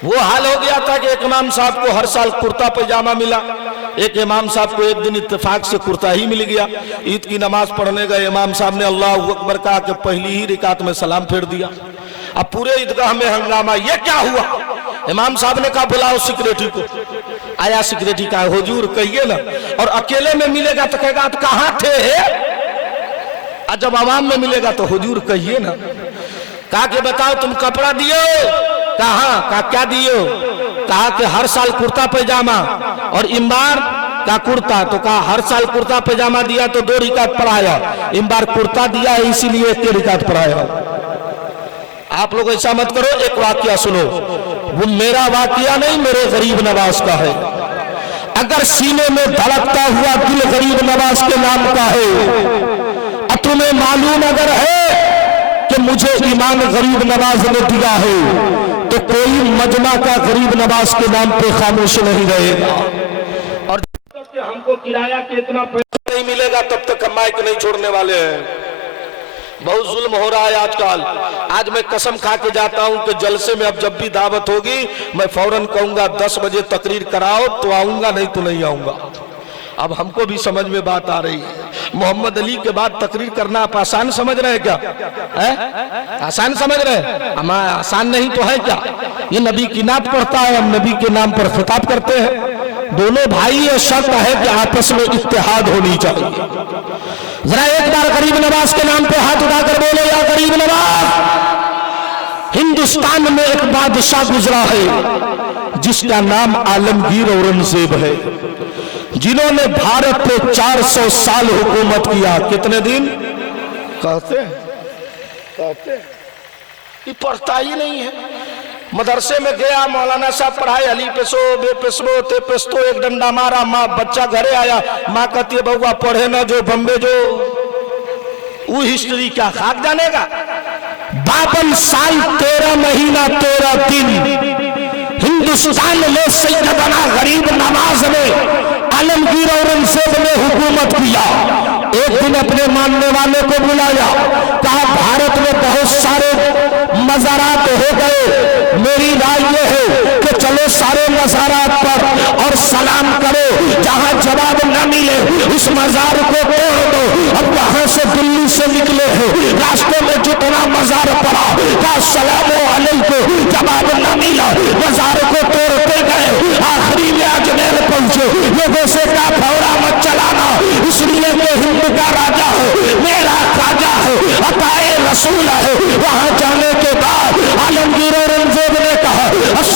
वो हाल हो गया था कि एक इमाम साहब को हर साल कुर्ता पैजामा मिला, एक इमाम साहब को एक दिन इत्तेफाक से कुर्ता ही मिल गया। ईद की नमाज पढ़ने गए, इमाम साहब ने अल्लाह अकबर कहा कि पहली ही रिकात में सलाम फेर दिया। अब पूरे ईदगाह में हंगामा, ये क्या हुआ? इमाम साहब ने कहा बुलाओ सेक्रेटरी को। आया सेक्रेटरी का, हुजूर कहिए ना। और अकेले में मिलेगा तो कहेगा तो कहाँ थे? और जब आवाम में मिलेगा तो हुजूर कहिए ना। कहा कि बताओ तुम कपड़ा दियो? कहा क्या दियो? कहा कि हर साल कुर्ता पैजामा। और इम्बार का कुर्ता? तो कहा हर साल कुर्ता पैजामा दिया तो 2 रिकात पढ़ाया, इम्बार कुर्ता दिया है इसीलिए 1 रिकात पढ़ाया। आप लोग ऐसा मत करो। एक वाकया सुनो, वो मेरा वाकया नहीं, मेरे गरीब नवाज का है। अगर सीने में धड़कता हुआ दिल गरीब नवाज के नाम का है, और तुम्हें मालूम अगर है कि मुझे ईमान गरीब नवाज ने दिया है, तो कोई मजमा का गरीब नवाज के नाम पे खामोश नहीं रहेगा। और जब तक हमको किराया के इतना पैसा नहीं मिलेगा तब तक हम माइक नहीं छोड़ने वाले हैं। बहुत जुल्म हो रहा है आजकल। आज मैं कसम खा के जाता हूं कि जलसे में अब जब भी दावत होगी मैं फौरन कहूंगा 10 बजे तकरीर कराओ तो आऊंगा, नहीं तो नहीं आऊंगा। अब हमको भी समझ में बात आ रही है। मोहम्मद अली के बाद तकरीर करना आप आसान समझ रहे हैं क्या? है आसान समझ रहे हैं? हम आसान नहीं तो है क्या? ये नबी की नात पढ़ता है, हम नबी के नाम पर खिताब करते हैं। दोनों भाई ये शर्त है कि आपस में इत्तेहाद होनी चाहिए। जरा एक बार गरीब नवाज के नाम पे हाथ उठाकर बोले या गरीब नवाज। हिंदुस्तान में एक बादशाह गुजरा है जिसका नाम आलमगीर औरंगजेब है, जिन्होंने भारत पे 400 साल हुकूमत किया। कितने दिन? कहते ये पढ़ता ही नहीं है। मदरसे में गया, मौलाना साहब पढ़ाए, अली पेशो बे पेशो ते पेस्तो, एक डंडा मारा, माँ बच्चा घरे आया, माँ कहती है बउआ पढ़े ना जो बम्बे जो। वो हिस्ट्री क्या खाक जानेगा? 52 साल 13 महीना 13 दिन हिंदुस्तान में सैयदना गरीब नवाज ने आलमगीर औरंगजेब ने हुकूमत किया। एक दिन अपने मानने वाले को बुलाया, कहा भारत में बहुत सारे मज़ारात हो गए, मेरी राय ये है कि चलो सारे मज़ारात पर और सलाम करो, जहां जवाब न मिले उस मज़ार को तोड़ दो। अब वहां से दिल्ली से निकले हैं, रास्ते में जितना मज़ार पड़ा का सलाम अलैकुम, जवाब न मिला, मज़ार को तोड़ते गए, आखिरी में अजमेर पहुंचे। लोगों से का फौरा मत चलाना, इसलिए मैं हिंद का राजा हूँ, मेरा राजा है, अताए रसूल है। वहां जाने के बाद आलमगीर औरंगजेब ने कहा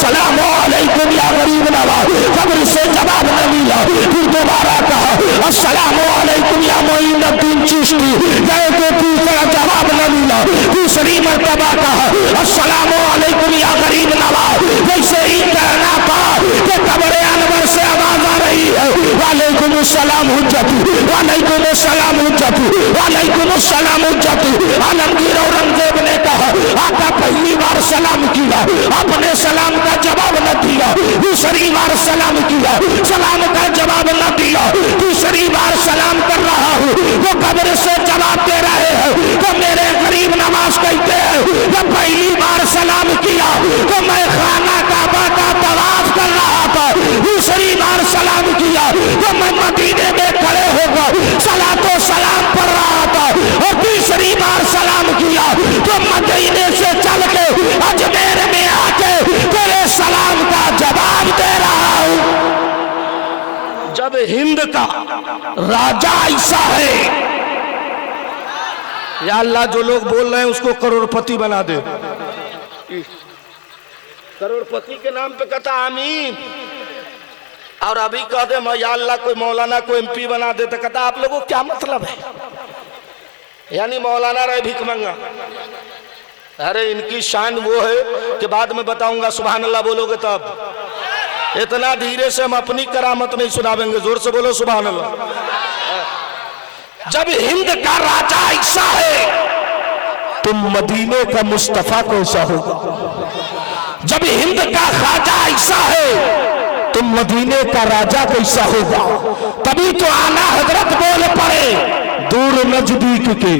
अस्सलामु अलैकुम या गरीब नवाज, कब्र से जवाब न मिला, फिर दोबारा कहा अस्सलामु अलैकुम या मोइनुद्दीन चिश्ती, गए तो तीसरा जवाब न मिला, दूसरी मर्तबा कहा अस्सलामु अलैकुम या गरीब नवाज। जैसे ही कहना था कि कब्र अनवर से आवाज आ रही है वालेकुम अस्सलाम हुज्जती, वालेकुम अस्सलाम हुज्जती, वालेकुम अस्सलाम हुज्जती। आलमगीर औरंगजेब ने कहा आका पहली बार सलाम किया, आपने सलाम का जवाब न दिया, दूसरी बार सलाम किया, सलाम का जवाब न दिया, तीसरी बार सलाम कर रहा हूँ, वो कब्र से जवाब दे रहे हैं। तो मेरे गरीब नवाज कहते हैं जब पहली बार सलाम किया तो मैं खाना काबा का तवाफ कर रहा था, दूसरी बार सलाम किया तो मैं मदीने में खड़े होकर सलातो सलाम पढ़ रहा था, और तीसरी बार सलाम किया तो मदीने से चल के अजमेर में आके तेरे सलाम का जवाब दे रहा हूं। जब हिंद का राजा ऐसा है, या अल्लाह जो लोग बोल रहे हैं उसको करोड़पति बना दे, करोड़पति के नाम पे कहता आमीन, और अभी कह दे या अल्लाह कोई मौलाना को एमपी बना दे तो कहता आप लोगों को क्या मतलब है, यानी मौलाना रहे भिख मंगा। अरे इनकी शान वो है कि बाद में बताऊंगा, सुभान अल्लाह बोलोगे तब। इतना धीरे से हम अपनी करामत नहीं सुनावेंगे, जोर से बोलो सुभान अल्लाह। जब हिंद का राजा ऐसा है तो मदीने का मुस्तफा कैसा होगा। जब हिंद का खाजा ऐसा है तो मदीने का राजा कैसा होगा। तभी तो आला हजरत बोल पड़े दूर नजदीक के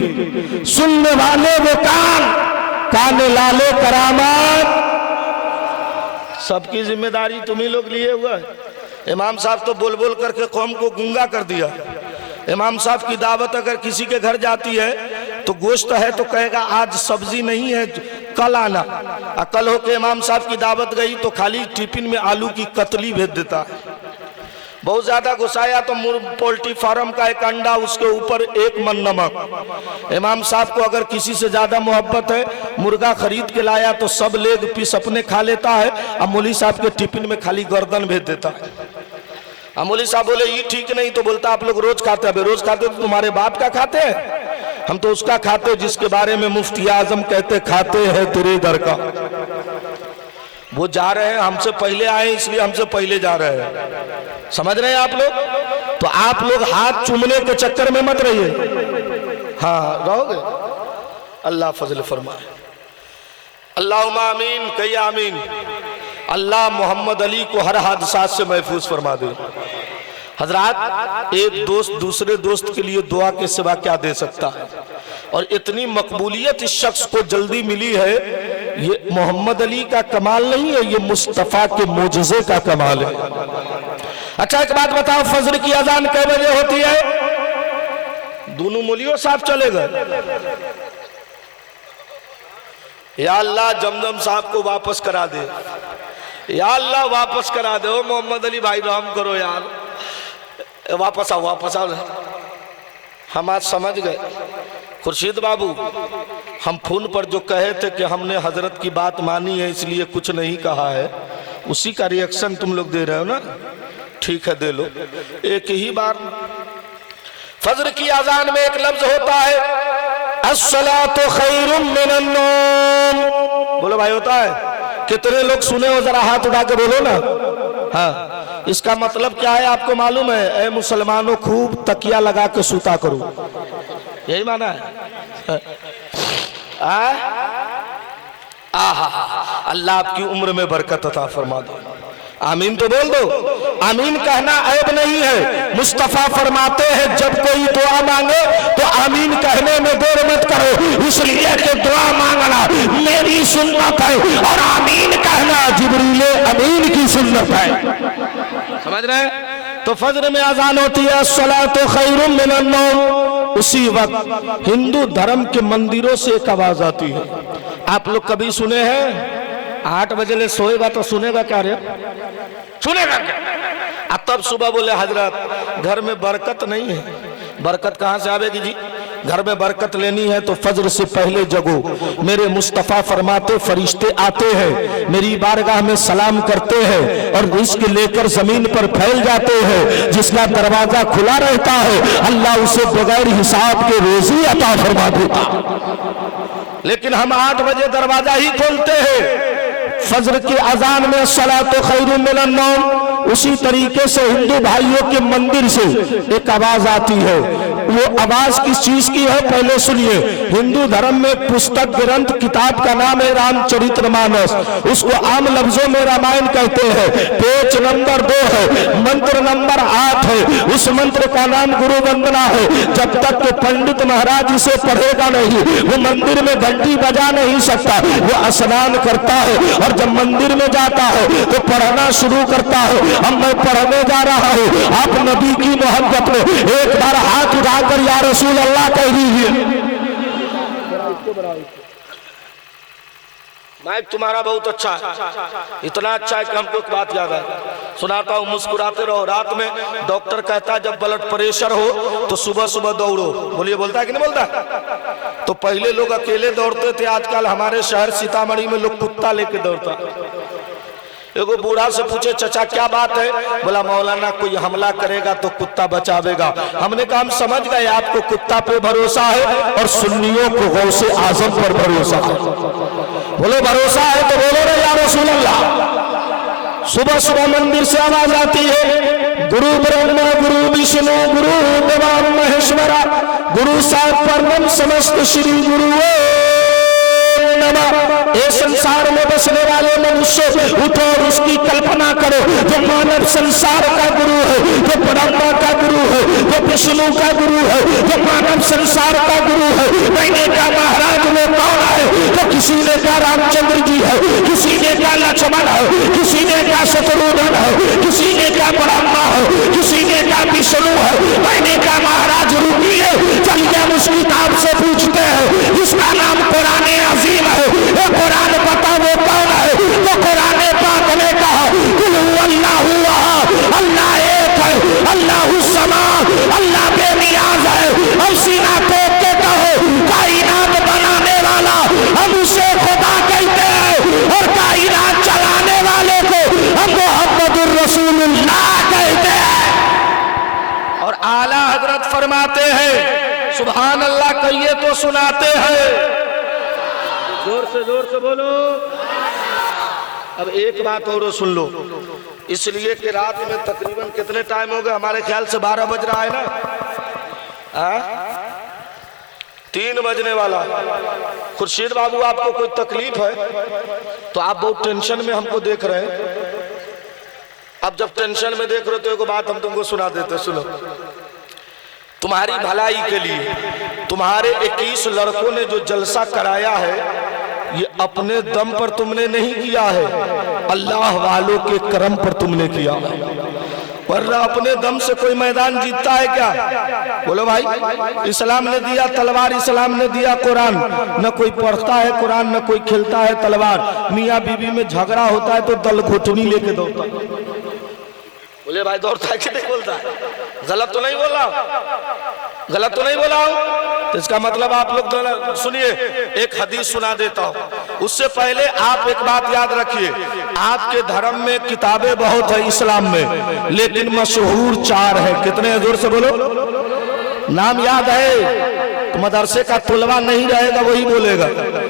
सुनने वाले वो कान लाले करामात, सबकी जिम्मेदारी तुम्ही लोग लिए हुआ है। इमाम साहब तो बोल बोल करके कौम को गूंगा कर दिया। इमाम साहब की दावत अगर किसी के घर जाती है तो गोश्त है तो कहेगा आज सब्जी नहीं है कल आना, और कल होके इमाम साहब की दावत गई तो खाली टिफिन में आलू की कतली भेज देता है। बहुत ज्यादा गुस्साया तो पोल्ट्री फार्म का एक अंडा, उसके ऊपर 1 मन नमक। इमाम साहब को अगर किसी से ज्यादा मोहब्बत है, मुर्गा खरीद के लाया तो सब लेग पीस अपने खा लेता है, और मौली साहब के टिफिन में खाली गर्दन भेज देता है। मौली साहब बोले ये ठीक नहीं, तो बोलता आप लोग रोज खाते हैं। रोज खाते तो तुम्हारे बाप का खाते हैं, हम तो उसका खाते जिसके बारे में मुफ्ती आजम कहते खाते हैं तेरे दर का। वो जा रहे हैं, हमसे पहले आए इसलिए हमसे पहले जा रहे हैं, समझ रहे हैं आप लोग। तो आप लोग हाथ चूमने के चक्कर में मत रहिए, हाँ रहोगे। अल्लाह फजल फरमाए, अल्लाहुम्मा आमीन, कहिए आमीन। अल्लाह मोहम्मद अली को हर हादसा से महफूज फरमा दे। हजरात, एक दोस्त दूसरे दोस्त के लिए दुआ के सिवा क्या दे सकता है, और इतनी मकबूलियत इस शख्स को जल्दी मिली है, ये मोहम्मद अली का कमाल नहीं है, ये मुस्तफा के मोजज़े का कमाल है। अच्छा एक बात बताओ, फजर की अजान कै बजे होती है? दोनों मौलियों साहब चले गए। या अल्लाह जमजम साहब को वापस करा दे, या अल्लाह वापस करा दे। ओ मोहम्मद अली भाई रहम करो यार, वापस आओ वापस आओ। हम आज समझ गए खुर्शीद बाबू, हम फोन पर जो कहे थे कि हमने हजरत की बात मानी है इसलिए कुछ नहीं कहा है, उसी का रिएक्शन तुम लोग दे रहे हो ना। ठीक है दे लो। एक ही बार फजर की अजान में एक लफ्ज होता है अस्सलातु खैरुम मिनन नौम। बोलो भाई होता है? कितने लोग सुने हो, जरा हाथ उठा के बोलो ना। हाँ, इसका मतलब क्या है आपको मालूम है? ए मुसलमानों, खूब तकिया लगा के सूता करो, यही माना है। अल्लाह आपकी उम्र में बरकत अता फरमा दो। आमीन तो बोल दो। आमीन कहना ऐब नहीं है। मुस्तफा फरमाते हैं जब कोई दुआ मांगे तो आमीन कहने में देर मत करो, इसलिए कि दुआ मांगना मेरी सुन्नत है और आमीन कहना जिब्रील अमीन की सुन्नत है। समझ रहे हैं? तो फजर में अजान होती है अस्सलातु खैरुम मिनन नौम। उसी वक्त हिंदू धर्म के मंदिरों से एक आवाज आती है। आप लोग कभी सुने हैं 8 बजे ले सोएगा तो सुनेगा क्या रे? सुनेगा क्या? तब सुबह बोले हजरत घर में बरकत नहीं है। बरकत कहाँ से आवेगी जी? घर में बरकत लेनी है तो फजर से पहले जगो। मेरे मुस्तफ़ा फरमाते फरिश्ते आते हैं, मेरी बारगाह में सलाम करते हैं और रिज़्क़ लेकर जमीन पर फैल जाते हैं। जिसका दरवाजा खुला रहता है अल्लाह उसे बगैर हिसाब के रोजी अता फरमा देता। लेकिन हम 8 बजे दरवाजा ही खोलते हैं। फजर की अजान में सलातो खैरुम मिनन नौम। उसी तरीके से हिंदू भाइयों के मंदिर से एक आवाज आती है। वो आवाज किस चीज की है पहले सुनिए। हिंदू धर्म में पुस्तक ग्रंथ किताब का नाम है रामचरितमानस। उसको आम लफ्जों में रामायण कहते हैं। पेज नंबर 2 है, मंत्र नंबर 8 है। उस मंत्र का नाम गुरु वंदना है। जब तक के पंडित महाराज इसे पढ़ेगा नहीं वो मंदिर में घंटी बजा नहीं सकता। वो स्नान करता है और जब मंदिर में जाता है तो पढ़ना शुरू करता है। अब मैं पढ़ने जा रहा हूँ, आप नबी की मोहब्बत में एक बार हाथ उठाकर या रसूल अल्लाह कह दीजिए। माइक तुम्हारा बहुत अच्छा है, इतना अच्छा है कि हमको एक बात याद है, सुनाता हूँ, मुस्कुराते रहो। रात में डॉक्टर कहता है जब ब्लड प्रेशर हो तो सुबह सुबह दौड़ो। बोलिए बोलता है कि नहीं बोलता? तो पहले लोग अकेले दौड़ते थे, आजकल हमारे शहर सीतामढ़ी में लोग कुत्ता लेके दौड़ता। एगो बूढ़ा से पूछे चचा क्या बात है? बोला मौलाना कोई हमला करेगा तो कुत्ता बचावेगा। हमने कहा हम समझ गए आपको कुत्ता पे भरोसा है और सुन्नियों को गौसे आजम पर भरोसा है। बोलो भरोसा है तो बोलो ना या रसूल अल्लाह। सुबह सुबह मंदिर से आवाज आती है, गुरु ब्रह्मा गुरु विष्णु गुरु देवा महेश्वरा गुरु सात परम समस्त श्री गुरु ये संसार में बसने वाले मनुष्य उठो और उसकी कल्पना करो। जो मानव संसार का गुरु है, जो ब्रह्मा का गुरु है, जो विष्णु का गुरु है, जो मानव संसार का गुरु है। मैंने कहा महाराज में कौन है? तो किसी ने कहा रामचंद्र जी है, किसी ने कहा लक्ष्मण है, किसी ने कहा शत्रुघ्न है, किसी ने कहा ब्रह्मा है, किसी ने कहा विष्णु है। मैंने कहा महाराज रुकिए, चलिए हम उस किताब से पूछते हैं जिसका नाम कुरान अजीम है। ये कुरान पता वो कौन है? तो कुरान पाक ने कहा कुल हुवल्लाहु अहद, अल्लाह एक है, अल्लाहु समाद, अल्लाह बेनियाज है। और सीना ठोक के कहो कायनात बनाने वाला हम उसे खुदा कहते हैं और कायनात चलाने वाले को हम मुहम्मदुर रसूलुल्लाह कहते हैं। और आला हजरत फरमाते हैं सुभान अल्लाह कहिए तो सुनाते हैं। जोर से बोलो। अब एक बात और सुन लो, इसलिए कि रात में तकरीबन कितने टाइम हो गए? हमारे ख्याल से 12 बज रहा है ना, 3 बजने वाला। खुर्शीद बाबू आपको कोई तकलीफ है तो आप बहुत टेंशन में हमको देख रहे हैं। अब जब टेंशन में देख रहे हो तो एक बात हम तुमको सुना देते, सुनो। तुम्हारी भलाई के लिए तुम्हारे 21 लड़कों ने जो जलसा कराया है ये अपने दम पर तुमने नहीं किया है, अल्लाह वालों के करम पर तुमने किया है। वरना अपने दम से कोई मैदान जीतता है क्या? बोलो भाई। इस्लाम ने दिया तलवार, इस्लाम ने दिया कुरान। न कोई पढ़ता है कुरान, न कोई खेलता है तलवार। मियाँ बीवी में झगड़ा होता है तो दल घुटनी लेके दौड़ता है। बोले भाई दौड़ता है कि नहीं बोलता है? गलत तो नहीं बोल रहा हूं, गलत तो नहीं बोला हूं? तो इसका मतलब आप लोग सुनिए, एक हदीस सुना देता हूं। उससे पहले आप एक बात याद रखिए, आपके धर्म में किताबें बहुत है इस्लाम में, लेकिन मशहूर 4 है। कितने? जोर से बोलो। नाम याद है तो मदरसे का तुलवा नहीं रहेगा वही बोलेगा,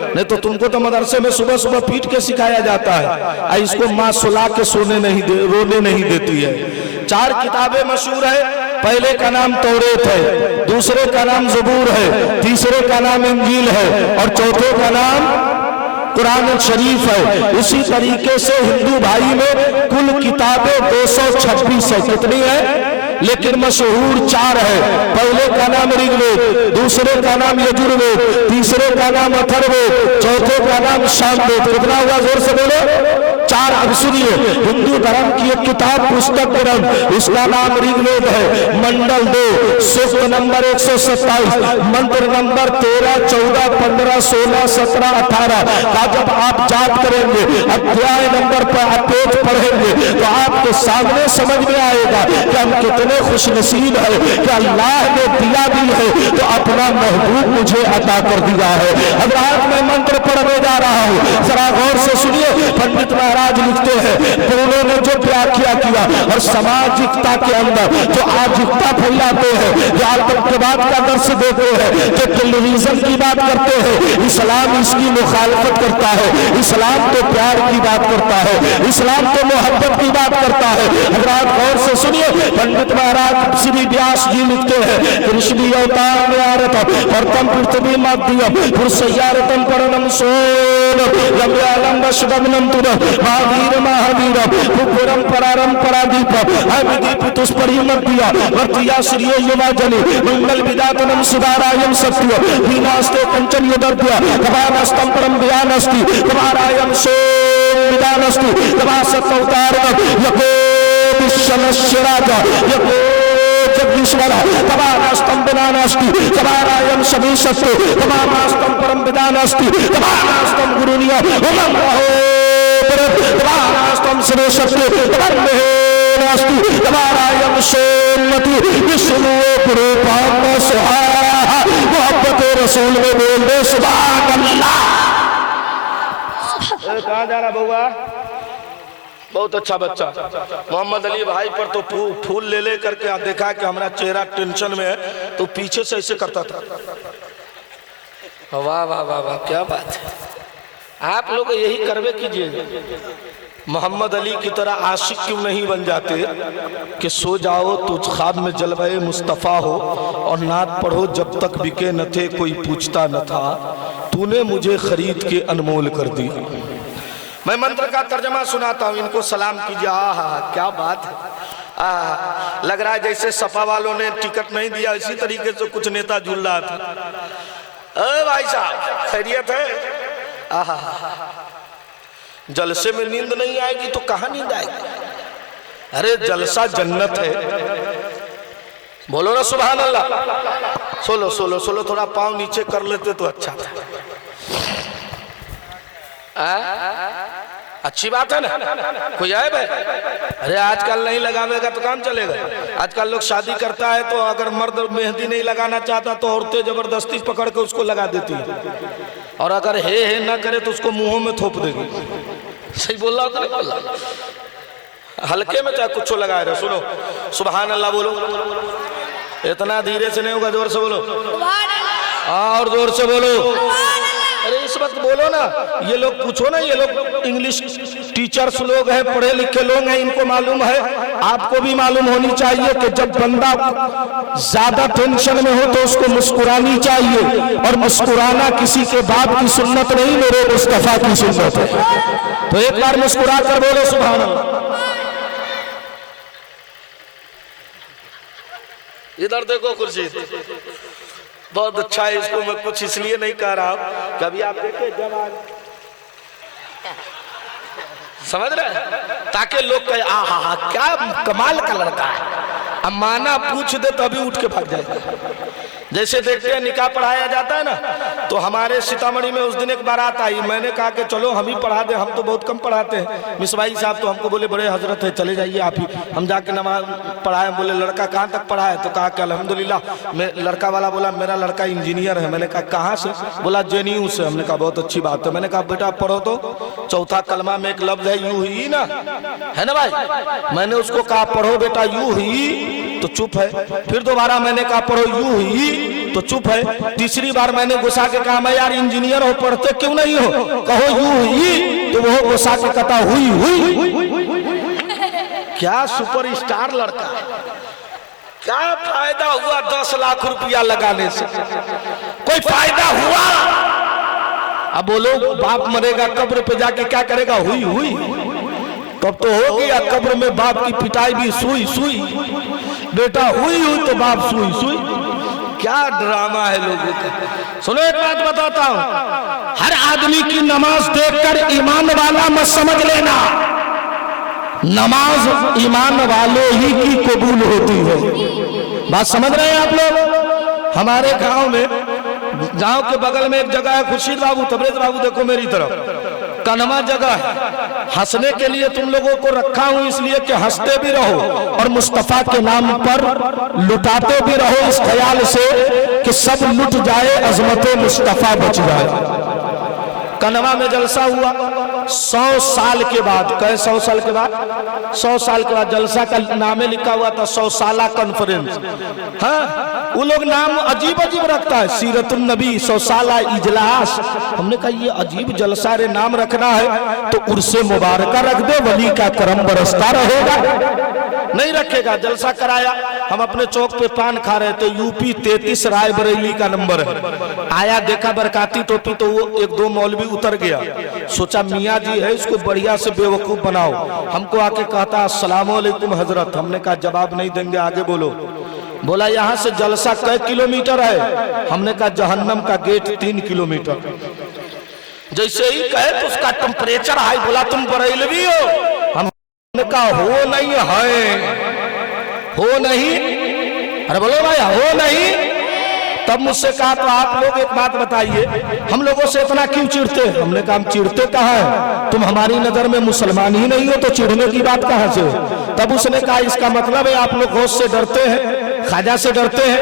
नहीं तो तुमको तो मदरसे में सुबह सुबह पीट के सिखाया जाता है। इसको माँ सुला के रोने नहीं देती है। 4 किताबें मशहूर है। पहले का नाम तौरेत है, दूसरे का नाम ज़बूर है, तीसरे का नाम इंजील है और चौथे का नाम कुरान शरीफ है। इसी तरीके से हिंदू भाई में कुल किताबें 226 है। कितनी है? लेकिन मशहूर 4 है। पहले का नाम ऋग्वेद, दूसरे का नाम यजुर्वेद, तीसरे का नाम अथर्ववेद, चौथे का नाम सामवेद। कितना हुआ? जोर से बोलो। 4 अब सुनिए, हिंदू धर्म की एक किताब पुस्तक ग्रंथ, उसका नाम ऋग्वेद है, मंडल 2, सूक्त नंबर 127, मंत्र नंबर 13, 14, 15, 16, 17, 18 का जब आप जाप करेंगे, अध्याय नंबर पर आप पेज पढ़ेंगे तो आपके सामने समझ में आएगा कि हम कितने खुशनसीब है कि अल्लाह ने दिया भी है तो अपना महबूब मुझे अता कर दिया है। हज़रात मैं मंत्र पढ़ने जा रहा हूँ, जरा गौर से सुनिए। पंडित महाराज लिखते हैं उन्होंने जो व्याख्या किया और सामाजिकता के अंदर जो आजिकता फैलाते हैं, जो आतंकवाद का दर्श देते हैं, जो टेलीविजन की बात करते हैं, इस्लाम इसकी मुखालफत करता है। इस्लाम तो प्यार की बात करता है, इस्लाम तो मोहब्बत की बात करता है। हज़रात गौर से सुनिए, पंडित महाराज श्री व्यास जी लिखते हैं ऋषि अवतार में आरत प्रथम पृथ्वी मध्यम पुरुषय्यारतम परनम सोन लंब्यालंब शुभम तुर महावीर महावीर पुरम परारम परादीप अविदीपितुष्परिमद्दिया वर्तिया श्रीयो युवा जने मंगल विदातनम सुधारायम सत्य विनास्ते कंचन युदर्भ्य तवानस्तम परम ज्ञानस्ति तवारायम सो विदानस्ति तवा सत्अवतारणम यको विश्वनस्य राजा यको जगदीश्वर तवानास्तम विदानस्ति तवारायम सभी सत्य तवानास्तम परम विदानस्ति तवानास्तम गुरुनिया ओम रहो तवानास्तम सभी सत्य तवानास्तु तवारायम सोमति विष्णु गुरु पाप सुहारा मोहब्बत रसूल में बोल दे सुभान अल्लाह। कहाँ जा रहा बउआ? बहुत अच्छा बच्चा। मोहम्मद अली भाई पर तो फूल ले ले करके देखा कि हमारा चेहरा टेंशन में है तो पीछे से ऐसे करता था। वाह वाह वाह वाह, क्या बात है। आप लोग यही करवे कीजिए, मोहम्मद अली की तरह आशिक क्यों नहीं बन जाते कि सो जाओ तो ख्वाब में जलवे मुस्तफ़ा हो और नात पढ़ो जब तक बिके न थे कोई पूछता न था, तूने मुझे खरीद के अनमोल कर दिया। मैं मंत्र का तर्जमा सुनाता हूँ, इनको सलाम कीजिए। आहा क्या बात है। लग रहा है जैसे सपा वालों ने टिकट नहीं दिया इसी तरीके से कुछ नेता झूल रहा था। भाई साहब खैरियत है? आहा जलसे में नींद नहीं आएगी तो कहाँ नींद आएगी? अरे जलसा जन्नत है, बोलो ना सुभान अल्लाह। सोलो सोलो सोलो, थोड़ा पाँव नीचे कर लेते तो अच्छा था। अच्छी बात है ना, कोई आए भाई? अरे आजकल नहीं लगावेगा तो काम चलेगा। आजकल लोग शादी करता है तो अगर मर्द मेहंदी नहीं लगाना चाहता तो औरतें जबरदस्ती पकड़ के उसको लगा देती है, और अगर हे ना करे तो उसको मुंहों में थोप देगी। सही बोल रहा तो नहीं बोल रहा? हल्के में चाहे कुछ लगाए रहे। सुनो सुभान अल्लाह बोलो, इतना धीरे से नहीं होगा, जोर से बोलो और जोर से बोलो। अरे इस वक्त बोलो ना, ये लोग पूछो ना, ये लोग इंग्लिश टीचर्स लोग हैं, पढ़े लिखे लोग हैं, इनको मालूम है। आपको भी मालूम होनी चाहिए कि जब बंदा ज्यादा टेंशन में हो तो उसको मुस्कुरानी चाहिए, और मुस्कुराना किसी के बाप की सुन्नत नहीं, मेरे मुस्तफा की सुन्नत है। तो एक बार मुस्कुरा कर बोलो सुभान अल्लाह। इधर देखो कुर्सी, बहुत अच्छा है। इसको मैं कुछ इसलिए नहीं कह रहा हूं, कभी आप देखे जवान, समझ रहे, ताकि लोग कहे आहा क्या कमाल का लड़का है। अब माना पूछ दे तो अभी उठ के भाग जाएगा। जैसे देखते हैं निकाह पढ़ाया जाता है ना, तो हमारे सीतामढ़ी में उस दिन एक बारात आई। मैंने कहा कि चलो हम ही पढ़ा दें, हम तो बहुत कम पढ़ाते हैं। मिसबाई साहब तो हमको बोले बड़े हजरत है, चले जाइए आप ही। हम जाके नमाज पढ़ाए। बोले लड़का कहाँ तक पढ़ा है? तो कहा कि अल्हम्दुलिल्लाह। लड़का वाला बोला मेरा लड़का इंजीनियर है। मैंने कहा कहाँ से? बोला JNU से। हमने कहा बहुत अच्छी बात है। मैंने कहा बेटा पढ़ो तो चौथा कलमा में एक लफ्ज है यूं ही ना, है ना भाई? मैंने उसको कहा पढ़ो बेटा यूं ही, तो चुप है। फिर दोबारा मैंने कहा पढ़ो यूं ही, तो चुप है। तीसरी बार मैंने गुस्सा के कहा मैं यार इंजीनियर हो, पढ़ते क्यों नहीं हो? कहो यूं ही, तो वो गुस्सा के कहता हुई हुई। क्या सुपरस्टार लड़का, क्या फायदा हुआ 10 लाख रुपया लगाने से? कोई फायदा हुआ? अब बोलो बाप मरेगा कब्र पे जाके क्या करेगा? हुई हुई। तब तो हो गया कब्र में बाप की पिटाई भी सुई सुई। बेटा हुई हुई तो बाप सुई सुई। क्या ड्रामा है लोगों का। सुनो एक बात बताता हूं, हर आदमी की नमाज देखकर ईमान वाला मत समझ लेना। नमाज ईमान वालों ही की कबूल होती है। बात समझ रहे हैं आप लोग। हमारे गांव में, गांव के बगल में एक जगह है, खुर्शीद बाबू, तबरेज बाबू, देखो मेरी तरफ, कनमा जगह है। हंसने के लिए तुम लोगों को रखा हूं इसलिए कि हंसते भी रहो और मुस्तफा के नाम पर लुटाते भी रहो, इस ख्याल से कि सब लुट जाए, अजमत मुस्तफा बच जाए। कनवा में जलसा हुआ 100 साल के बाद। कहे 100 साल के बाद? 100 साल के बाद जलसा का नामे लिखा हुआ था 100 साला कॉन्फ्रेंस। हाँ, वो लोग नाम अजीब अजीब रखता है, सीरतुन नबी 100 साला इजलास। हमने कहा ये अजीब जलसा रे नाम रखना है तो उर्से मुबारका रख दे, वली का करम बरसता रहेगा। नहीं रखेगा। जलसा कराया, हम अपने चौक पे पान खा रहे थे, यूपी 33 रायबरेली का नंबर है। आया, देखा बरकाती टोपी, तो वो एक दो मौलवी उतर गया। सोचा मियाँ जी है, इसको बढ़िया से बेवकूफ बनाओ। हमको आके कहता अस्सलाम वालेकुम हजरत। हमने कहा जवाब नहीं देंगे, आगे बोलो। बोला यहाँ से जलसा कै किलोमीटर है? हमने कहा जहन्नम का गेट 3 किलोमीटर। जैसे ही कहे तो उसका टेम्परेचर हाई। बोला तुम बरेलवी हो? हमने कहा हो नहीं है। हो नहीं? अरे बोलो भाई हो नहीं। तब मुझसे कहा तो आप लोग एक बात बताइए, हम लोगों से इतना क्यों चिढ़ते? हमने कहा हम चिढ़ते कहाँ है, तुम हमारी नजर में मुसलमान ही नहीं हो तो चिढ़ने की बात कहाँ से? तब उसने कहा इसका मतलब है आप लोग गौस से डरते हैं, ख्वाजा से डरते हैं।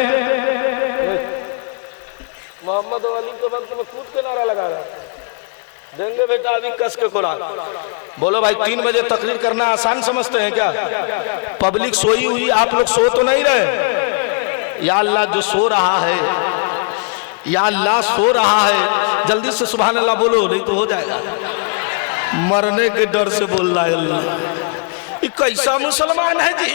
मोहम्मद अली के वक्त में कूद के नारा लगा रहा, देंगे बेटा अभी कस के खुराक। बोलो भाई 3 बजे तकरीर करना आसान समझते हैं क्या? पब्लिक सोई हुई, आप लोग सो तो नहीं रहे? या अल्लाह जो सो रहा है, या अल्लाह सो रहा है, जल्दी से सुभान अल्लाह बोलो, नहीं तो हो जाएगा। मरने के डर से बोल रहा है अल्लाह। ये कैसा मुसलमान है जी?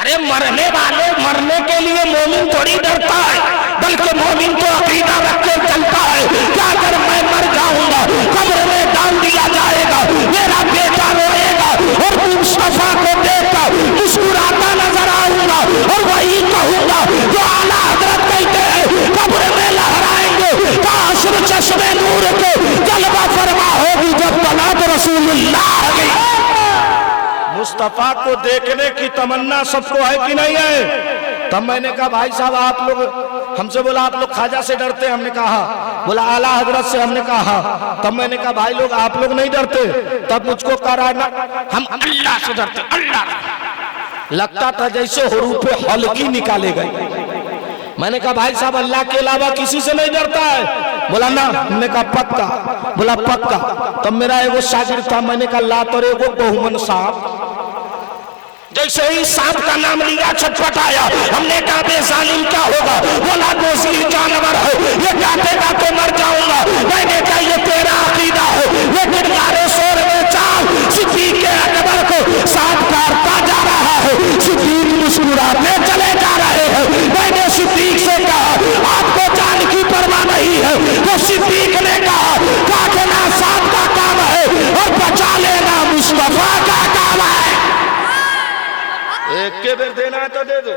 अरे मरने वाले, मरने के लिए मोमिन थोड़ी डरता है, बल्कि मोमिन तो अकीदा रख के चलता है कि अगर मैं मर जाऊंगा कब्र में डाल दिया जाएगा, मेरा बेटा रोएगा और मुस्तफा को देखकर मुस्कुराता नजर आऊंगा और वही कहूंगा जो आला हजरत कहते हैं, कब्र में लहराएंगे काश चश्मे नूर के जलवा फरमा होगी जब तलाब रसूलुल्लाह की। मुस्तफा को देखने की तमन्ना सबको है कि नहीं है? तब मैंने कहा भाई साहब आप लोग, हमसे बोला आप लोग ख्वाजा से डरते? हमने कहा। बोला आला हजरत से? हमने कहा। तब मैंने कहा भाई लोग आप लोग नहीं डरते? तब मुझको कह रहा ना हम अल्लाह से डरते। अल्लाह लगता था जैसे हुरूफ हल्की निकाले गए। मैंने कहा भाई साहब अल्लाह के अलावा किसी से नहीं डरता है? बोला ना। हमने कहा पक्का? बोला पक्का। तब मेरा एगो शागिर्द था, मैंने कहा लात और एगो बहुमन साहब। जैसे ही सांप का नाम लिया छटपटाया। हमने कहा बेजालिम क्या होगा? बोला दोषी जानवर है, ये काटेगा तो मर जाऊंगा। मैंने कहा ये तेरा अकीदा है, लेकिन यारे शोर में चाल सिद्दीक के अकबर को सांप काटता जा रहा है, सिद्दीक मुस्कुराते चले जा रहे हैं। मैंने सिद्दीक से कहा आपको जान की परवाह नहीं है? तो सिद्दीक ने कहा काटना सांप का काम है और बचा लेना मुस्तफा का काम है। एक के बेर देना है तो दे दो,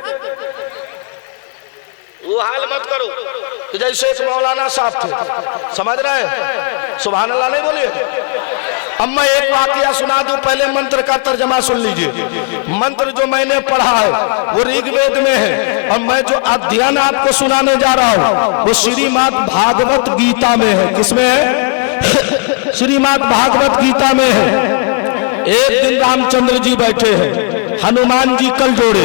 वो हाल मत करो कि जैसे एक मौलाना साहब थे, समझ रहे? सुभान अल्लाह नहीं बोलिए। अब मैं एक वाकया सुना दूं, पहले मंत्र का तर्जमा सुन लीजिए। मंत्र जो मैंने पढ़ा है वो ऋग्वेद में है और मैं जो अध्ययन आपको सुनाने जा रहा हूं वो श्रीमद् भागवत गीता में है। किसमें है? श्रीमद् भागवत गीता में है। एक दिन रामचंद्र जी बैठे हैं, हनुमान जी कल जोड़े,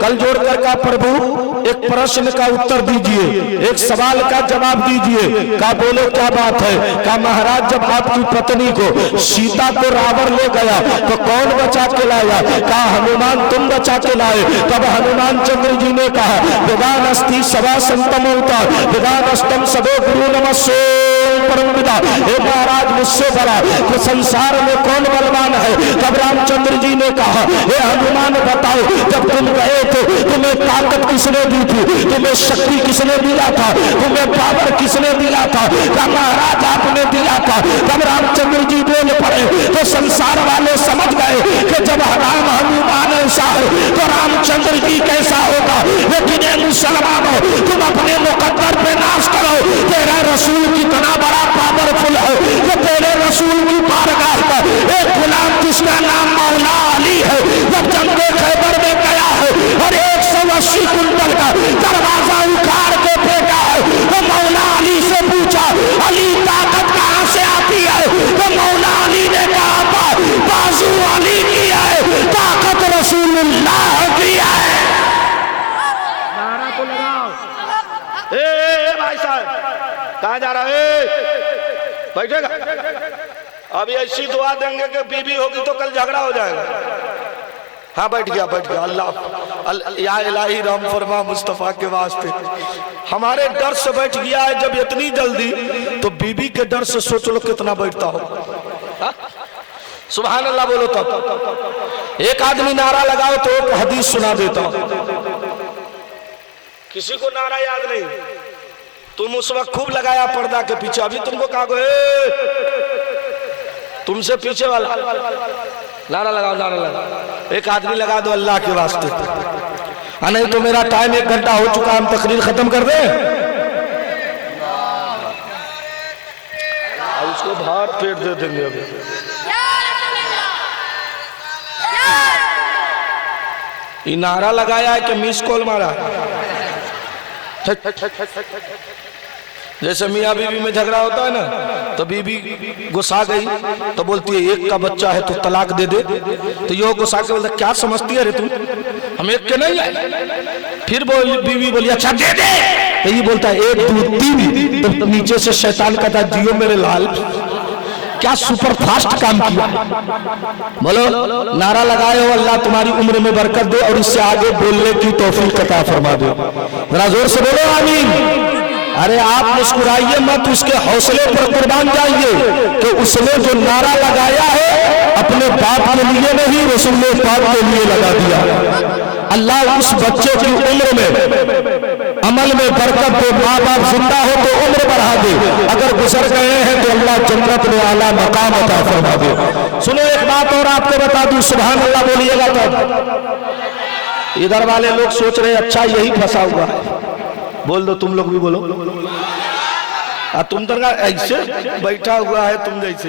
कल जोड़ कर का प्रभु एक प्रश्न का उत्तर दीजिए, एक सवाल का जवाब दीजिए। का बोलो क्या बात है? का महाराज जब आपकी पत्नी को सीता को रावण ले गया तो कौन बचा के लाया? का हनुमान तुम बचा के लाए। तब हनुमान चंद्र जी ने कहा वेदान अस्ति सवा संतम होता वेदान अष्टम सबो गुरु नमस्ते परमपिता। हे महाराज मुझसे बड़ा तो संसार में कौन बलवान है? तब रामचंद्र जी ने कहा हे हनुमान बताओ, जब तुम गए थे तुम्हें ताकत किसने दी थी? तुम्हें शक्ति किसने दिया था? तुम्हें पावर किसने दिया था? क्या महाराज आपने दिया था? तब रामचंद्र जी बोल पड़े तो संसार वाले समझ गए कि जब राम हनुमान ऐसा है तो रामचंद्र जी कैसा होगा। लेकिन मुसलमानों तुम अपने मुकद्दर पे नाश करो। तेरा रसूल कितना बड़ा पावरफुल है कि तेरे रसूल की बारगाह का एक गुलाम जिसका नाम मौला अली है, जब जंगे खैबर में गया है और 180 कुंटल का दरवाजा उखाड़ के फेंका है, तो मौला अली से पूछा, अली ताकत कहां से आती है? तो मौला अली ने कहा, बाजू अली की है, ताकत रसूलुल्लाह की है। नारा तो लगाओ। ए भाई साहब कहां जा रहा है? बैठेगा? अभी ऐसी दुआ देंगे कि बीबी होगी तो कल झगड़ा हो जाएगा। हाँ बैठ गया अल्लाह या इलाही राम फरमा मुस्तफा के वास्ते। हमारे डर से बैठ गया है, जब इतनी जल्दी तो बीबी के डर से सोच लो कितना बैठता हो। सुभान अल्लाह बोलो तब। एक आदमी नारा लगाओ तो एक हदीस सुना देता हूं। किसी को नारा याद नहीं? तुम उस वक्त खूब लगाया पर्दा के पीछे, अभी तुमको कहा तुमसे पीछे वाला नारा लगाओ, नारा लगाओ। एक आदमी लगा दो अल्लाह के वास्ते, नहीं तो मेरा टाइम 1 घंटा हो चुका, हम तकरीर खत्म कर दे। उसको भात पेट दे देंगे अभी। ये नारा लगाया है कि मिस कॉल मारा? जैसे मियाँ बीवी में झगड़ा होता है ना, तो बीवी गुस्सा गई तो बोलती है एक का बच्चा है तो तलाक दे दे, तो यो गुस्सा के बोलता क्या समझती है रे तू, हम एक के नहीं है। फिर बीवी बोली अच्छा दे दे, तो ये बोलता है 1 2 3, तो नीचे से शैतान कहता है जियो मेरे लाल, क्या सुपर फास्ट काम किया। बोलो नारा लगाए हो, अल्लाह तुम्हारी उम्र में बरकत दे और इससे आगे बोलने की तौफीक अता फरमा दे। जरा जोर से बोलो आमीन। अरे आप मुस्कुराइए मत, उसके हौसले पर कुर्बान जाइए कि उसने जो नारा लगाया है अपने बाप के लिए नहीं, रसूल पाक के लिए लगा दिया। अल्लाह उस बच्चे की उम्र में अमल में बरकत दे, माँ बाप जिंदा हो तो उम्र बढ़ा दे, अगर गुजर गए हैं तो अल्लाह जन्नत में आला मकाम अता फरमा दे। सुनो एक बात और आपको बता दूं, सुभान अल्लाह बोलिएगा तब। इधर वाले लोग सोच रहे अच्छा यही फंसा हुआ है, बोल दो तुम लोग भी बोलो। तुम तो ऐसे बैठा हुआ है तुम जैसे